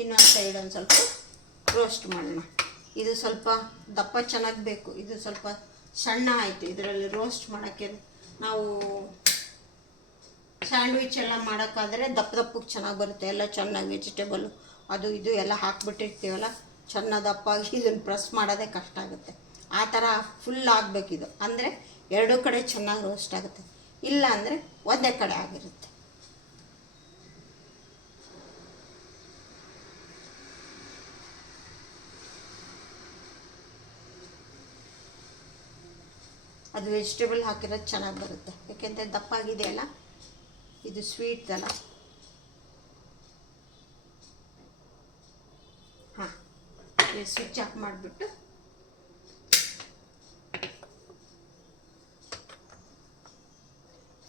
ಇನ್ನೊಂದು ಸೈಡ್ ಒಂದು ಸ್ವಲ್ಪ ರೋಸ್ಟ್ ಮಾಡೋಣ. ಇದು ಸ್ವಲ್ಪ ದಪ್ಪ ಚೆನ್ನಾಗಿ ಬೇಕು, ಇದು ಸ್ವಲ್ಪ ಸಣ್ಣ ಆಯಿತು. ಇದರಲ್ಲಿ ರೋಸ್ಟ್ ಮಾಡೋಕ್ಕೆ ನಾವು ಸ್ಯಾಂಡ್ವಿಚ್ ಎಲ್ಲ ಮಾಡೋಕ್ಕಾದರೆ ದಪ್ಪಕ್ಕೆ ಚೆನ್ನಾಗಿ ಬರುತ್ತೆ. ಎಲ್ಲ ಚೆನ್ನಾಗಿ ವೆಜಿಟೇಬಲು ಅದು ಇದು ಎಲ್ಲ ಹಾಕ್ಬಿಟ್ಟಿರ್ತೀವಲ್ಲ, ಚೆನ್ನಾಗಿ ದಪ್ಪಾಗಿ ಇದನ್ನು ಪ್ರೆಸ್ ಮಾಡೋದೇ ಕಷ್ಟ ಆಗುತ್ತೆ. ಆ ಥರ ಫುಲ್ ಆಗಬೇಕಿದು, ಅಂದರೆ ಎರಡೂ ಕಡೆ ಚೆನ್ನಾಗಿ ರೋಸ್ಟ್ ಆಗುತ್ತೆ. ಇಲ್ಲ ಅಂದರೆ ಒಂದೇ ಕಡೆ ಆಗಿರುತ್ತೆ. ಅದು ವೆಜಿಟೇಬಲ್ ಹಾಕಿರೋದು ಚೆನ್ನಾಗಿ ಬರುತ್ತೆ, ಯಾಕೆಂದರೆ ದಪ್ಪಾಗಿದೆಯಲ್ಲ, ಇದು ಸ್ವೀಟ್ ಅಲ್ಲ. ಹಾಂ, ಸ್ವಿಚ್ ಆಫ್ ಮಾಡಿಬಿಟ್ಟು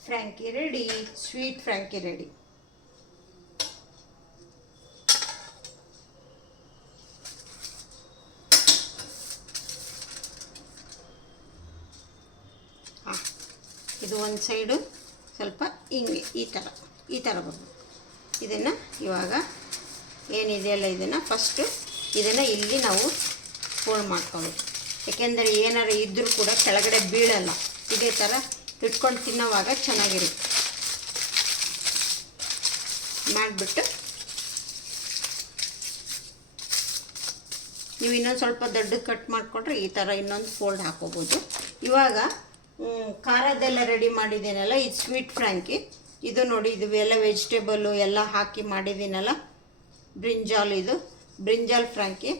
Franky ready, sweet Franky ready. ಹಾಂ, ಇದು ಒಂದು ಸೈಡು ಸ್ವಲ್ಪ ಹಿಂಗೆ ಈ ಥರ ಬರಬೇಕು. ಇದನ್ನು ಇವಾಗ ಏನಿದೆಯಲ್ಲ, ಇದನ್ನು ಫಸ್ಟು ಇದನ್ನು ಇಲ್ಲಿ ನಾವು ಫೋಲ್ಡ್ ಮಾಡ್ಕೋಬೇಕು. ಯಾಕೆಂದರೆ ಏನಾರು ಇದ್ದರೂ ಕೂಡ ಕೆಳಗಡೆ ಬೀಳಲ್ಲ. ಇದೇ ಥರ ಇಟ್ಕೊಂಡು ತಿನ್ನೋವಾಗ ಚೆನ್ನಾಗಿರುತ್ತೆ. ಮಾಡಿಬಿಟ್ಟು ನೀವು ಇನ್ನೊಂದು ಸ್ವಲ್ಪ ದೊಡ್ಡ ಕಟ್ ಮಾಡಿಕೊಂಡ್ರೆ ಈ ಥರ ಇನ್ನೊಂದು ಫೋಲ್ಡ್ ಹಾಕೋಬೋದು. ಇವಾಗ ಖಾರದೆಲ್ಲ ರೆಡಿ ಮಾಡಿದ್ದೀನಲ್ಲ, ಇದು ಸ್ವೀಟ್ ಫ್ರ್ಯಾಂಕಿ. ಇದು ನೋಡಿ, ಇದು ಎಲ್ಲ ವೆಜಿಟೇಬಲ್ಲು ಎಲ್ಲ ಹಾಕಿ ಮಾಡಿದ್ದೀನಲ್ಲ, ಇದು ಬ್ರಿಂಜಾಲ್ ಫ್ರ್ಯಾಂಕಿ.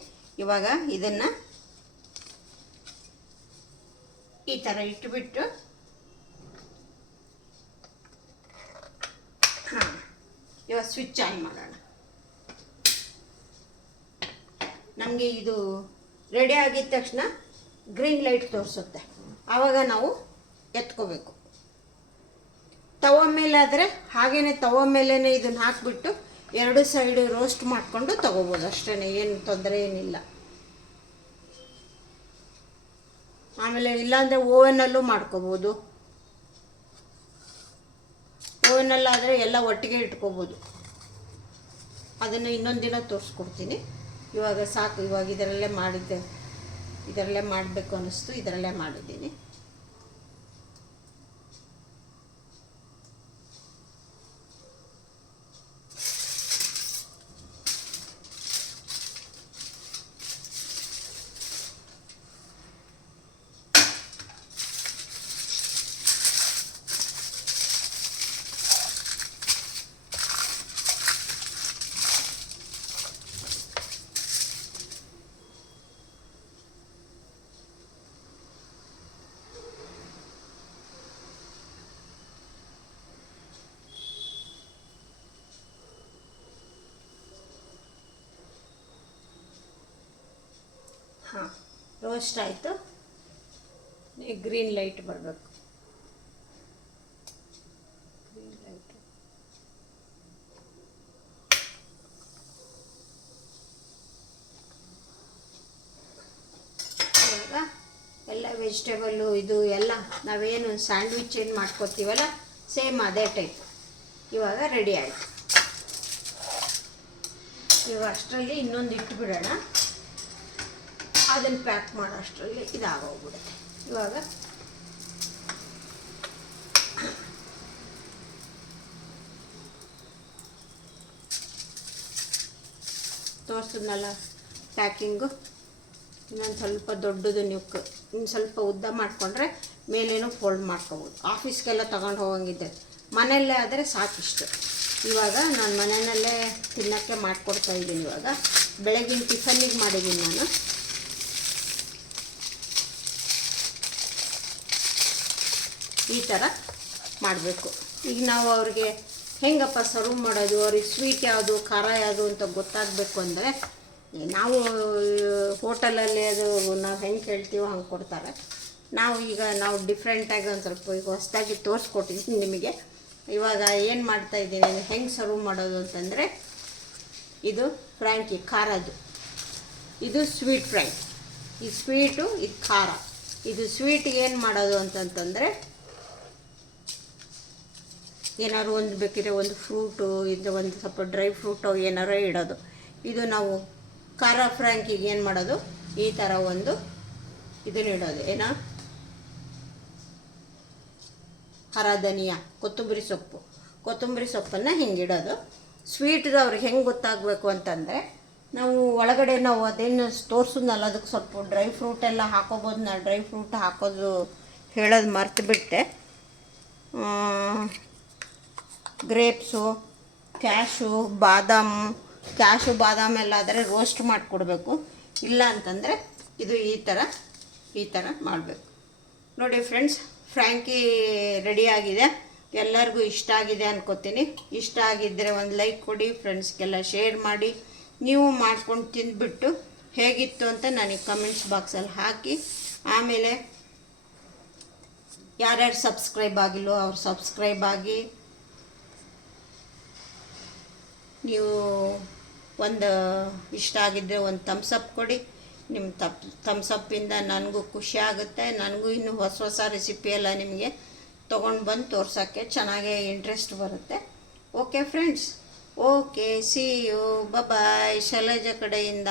ಇವಾಗ ಇದನ್ನು ಈ ಥರ ಇಟ್ಬಿಟ್ಟು ಇವಾಗ ಸ್ವಿಚ್ ಆನ್ ಮಾಡೋಣ. ನಮಗೆ ಇದು ರೆಡಿ ಆಗಿದ ತಕ್ಷಣ ಗ್ರೀನ್ ಲೈಟ್ ತೋರಿಸುತ್ತೆ, ಆವಾಗ ನಾವು ಎತ್ಕೋಬೇಕು. ತವ ಮೇಲಾದರೆ ಹಾಗೇ ತವ ಮೇಲೇ ಇದನ್ನು ಹಾಕಿಬಿಟ್ಟು 2 ಸೈಡು ರೋಸ್ಟ್ ಮಾಡಿಕೊಂಡು ತಗೋಬೋದು ಅಷ್ಟೇ, ಏನು ತೊಂದರೆ ಏನಿಲ್ಲ. ಆಮೇಲೆ ಇಲ್ಲಾಂದರೆ ಓವನಲ್ಲೂ ಮಾಡ್ಕೋಬೋದು. ಓವನಲ್ಲಾದರೆ ಎಲ್ಲ ಒಟ್ಟಿಗೆ ಇಟ್ಕೋಬೋದು. ಅದನ್ನು ಇನ್ನೊಂದು ದಿನ ತೋರಿಸ್ಕೊಡ್ತೀನಿ. ಇವಾಗ ಸಾಕು, ಇವಾಗ ಇದರಲ್ಲೇ ಮಾಡಬೇಕು ಅನ್ನಿಸ್ತು, ಇದರಲ್ಲೇ ಮಾಡಿದ್ದೀನಿ. ಹಾಂ, ರೋಸ್ಟ್ ಆಯಿತು. ಗ್ರೀನ್ ಲೈಟ್ ಬರಬೇಕು. ಗ್ರೀನ್ ಲೈಟ್ ಇವಾಗ ಎಲ್ಲ ವೆಜಿಟೇಬಲ್ಲು ಇದು ಎಲ್ಲ ನಾವೇನು ಸ್ಯಾಂಡ್ವಿಚ್ ಏನು ಮಾಡ್ಕೊತೀವಲ್ಲ, ಸೇಮ್ ಅದೇ ಟೈಪ್ ಇವಾಗ ರೆಡಿ ಆಯಿತು. ಇವಾಗ ಅಷ್ಟರಲ್ಲಿ ಇನ್ನೊಂದು ಇಟ್ಬಿಡೋಣ. ಅದನ್ನು ಪ್ಯಾಕ್ ಮಾಡೋ ಅಷ್ಟರಲ್ಲಿ ಇದಾಗೋಗ್ಬಿಡುತ್ತೆ. ಇವಾಗ ತೋರಿಸಿದ್ನಲ್ಲ ಪ್ಯಾಕಿಂಗು, ಇನ್ನೊಂದು ಸ್ವಲ್ಪ ದೊಡ್ಡದು ಇನ್ನು ಸ್ವಲ್ಪ ಉದ್ದ ಮಾಡಿಕೊಂಡ್ರೆ ಮೇಲೇನೂ ಫೋಲ್ಡ್ ಮಾಡ್ಕೋಬೋದು. ಆಫೀಸ್ಗೆಲ್ಲ ತಗೊಂಡು ಹೋಗಂಗಿದ್ದೆ, ಮನೆಯಲ್ಲೇ ಆದರೆ ಸಾಕಿಷ್ಟು. ಇವಾಗ ನಾನು ಮನೆಯಲ್ಲೇ ತಿನ್ನೋಕ್ಕೆ ಮಾಡಿಕೊಡ್ತಾಯಿದ್ದೀನಿ. ಇವಾಗ ಬೆಳಗಿನ ಟಿಫನ್ನಿಗೆ ಮಾಡಿದ್ದೀನಿ ನಾನು. ಈ ಥರ ಮಾಡಬೇಕು. ಈಗ ನಾವು ಅವ್ರಿಗೆ ಹೆಂಗಪ್ಪ ಸರ್ವ್ ಮಾಡೋದು, ಅವ್ರಿಗೆ ಸ್ವೀಟ್ ಯಾವುದು ಖಾರ ಯಾವುದು ಅಂತ ಗೊತ್ತಾಗಬೇಕು ಅಂದರೆ, ನಾವು ಹೋಟೆಲಲ್ಲಿ ಅದು ನಾವು ಹೆಂಗೆ ಕೇಳ್ತೀವೋ ಹಂಗೆ ಕೊಡ್ತಾರೆ. ನಾವು ಡಿಫ್ರೆಂಟಾಗಿ ಒಂದು ಸ್ವಲ್ಪ ಈಗ ಹೊಸದಾಗಿ ತೋರಿಸ್ಕೊಟ್ಟಿದ್ದೀನಿ ನಿಮಗೆ. ಇವಾಗ ಏನು ಮಾಡ್ತಾಯಿದ್ದೀನಿ, ಹೆಂಗೆ ಸರ್ವ್ ಮಾಡೋದು ಅಂತಂದರೆ, ಇದು ಫ್ರ್ಯಾಂಕಿ ಖಾರದ್ದು, ಇದು ಸ್ವೀಟ್ ಫ್ರ್ಯಾಂಕಿ. ಈ ಸ್ವೀಟು, ಇದು ಖಾರ. ಇದು ಸ್ವೀಟಿಗೆ ಏನು ಮಾಡೋದು ಅಂತಂತಂದರೆ, ಏನಾದ್ರು ಒಂದು ಬೇಕಿದ್ರೆ ಒಂದು ಫ್ರೂಟು ಇದು ಒಂದು ಸ್ವಲ್ಪ ಡ್ರೈ ಫ್ರೂಟು ಏನಾರು ಇಡೋದು. ಇದು ನಾವು ಖಾರ ಫ್ರ್ಯಾಂಕಿಗೆ ಏನು ಮಾಡೋದು, ಈ ಥರ ಒಂದು ಇದನ್ನು ಇಡೋದು, ಹರ ಧನಿಯಾ, ಕೊತ್ತಂಬರಿ ಸೊಪ್ಪನ್ನು ಹಿಂಗೆ ಇಡೋದು. ಸ್ವೀಟ್ದು ಅವ್ರಿಗೆ ಹೆಂಗೆ ಗೊತ್ತಾಗಬೇಕು ಅಂತಂದರೆ, ನಾವು ಒಳಗಡೆ ನಾವು ಅದೇನು ತೋರಿಸಿದ್ನಲ್ಲ, ಅದಕ್ಕೆ ಸ್ವಲ್ಪ ಡ್ರೈ ಫ್ರೂಟ್ ಎಲ್ಲ ಹಾಕೋಬೋದು. ನಾನು ಡ್ರೈ ಫ್ರೂಟ್ ಹಾಕೋದು ಹೇಳೋದು ಮರ್ತುಬಿಟ್ಟೆ. ಗ್ರೇಪ್ಸು, ಕ್ಯಾಶು ಬಾದಾಮ್ ಎಲ್ಲ ಆದರೆ ರೋಸ್ಟ್ ಮಾಡಿಕೊಡ್ಬೇಕು. ಇಲ್ಲ ಅಂತಂದರೆ ಇದು ಈ ಥರ ಮಾಡಬೇಕು. ನೋಡಿ ಫ್ರೆಂಡ್ಸ್, ಫ್ರ್ಯಾಂಕಿ ರೆಡಿಯಾಗಿದೆ. ಎಲ್ಲರಿಗೂ ಇಷ್ಟ ಆಗಿದೆ ಅನ್ಕೋತೀನಿ. ಇಷ್ಟ ಆಗಿದ್ದರೆ ಒಂದು ಲೈಕ್ ಕೊಡಿ, ಫ್ರೆಂಡ್ಸ್ಗೆಲ್ಲ ಶೇರ್ ಮಾಡಿ. ನೀವು ಮಾಡ್ಕೊಂಡು ತಿಂದುಬಿಟ್ಟು ಹೇಗಿತ್ತು ಅಂತ ನನಗೆ ಕಮೆಂಟ್ಸ್ ಬಾಕ್ಸಲ್ಲಿ ಹಾಕಿ. ಆಮೇಲೆ ಯಾರ್ಯಾರು ಸಬ್ಸ್ಕ್ರೈಬ್ ಆಗಿಲ್ಲೋ ಅವ್ರು ಸಬ್ಸ್ಕ್ರೈಬ್ ಆಗಿ. ನೀವು ಒಂದು ಇಷ್ಟ ಆಗಿದ್ದರೆ ಒಂದು ಥಮ್ಸಪ್ ಕೊಡಿ. ನಿಮ್ಮ ಥಮ್ಸಪ್ಪಿಂದ ನನಗೂ ಖುಷಿ ಆಗುತ್ತೆ. ನನಗೂ ಇನ್ನೂ ಹೊಸ ರೆಸಿಪಿ ಎಲ್ಲ ನಿಮಗೆ ತೊಗೊಂಡು ಬಂದು ತೋರ್ಸೋಕ್ಕೆ ಚೆನ್ನಾಗೇ ಇಂಟ್ರೆಸ್ಟ್ ಬರುತ್ತೆ. Okay friends, okay, see you, bye. Shailaja ಕಡೆಯಿಂದ.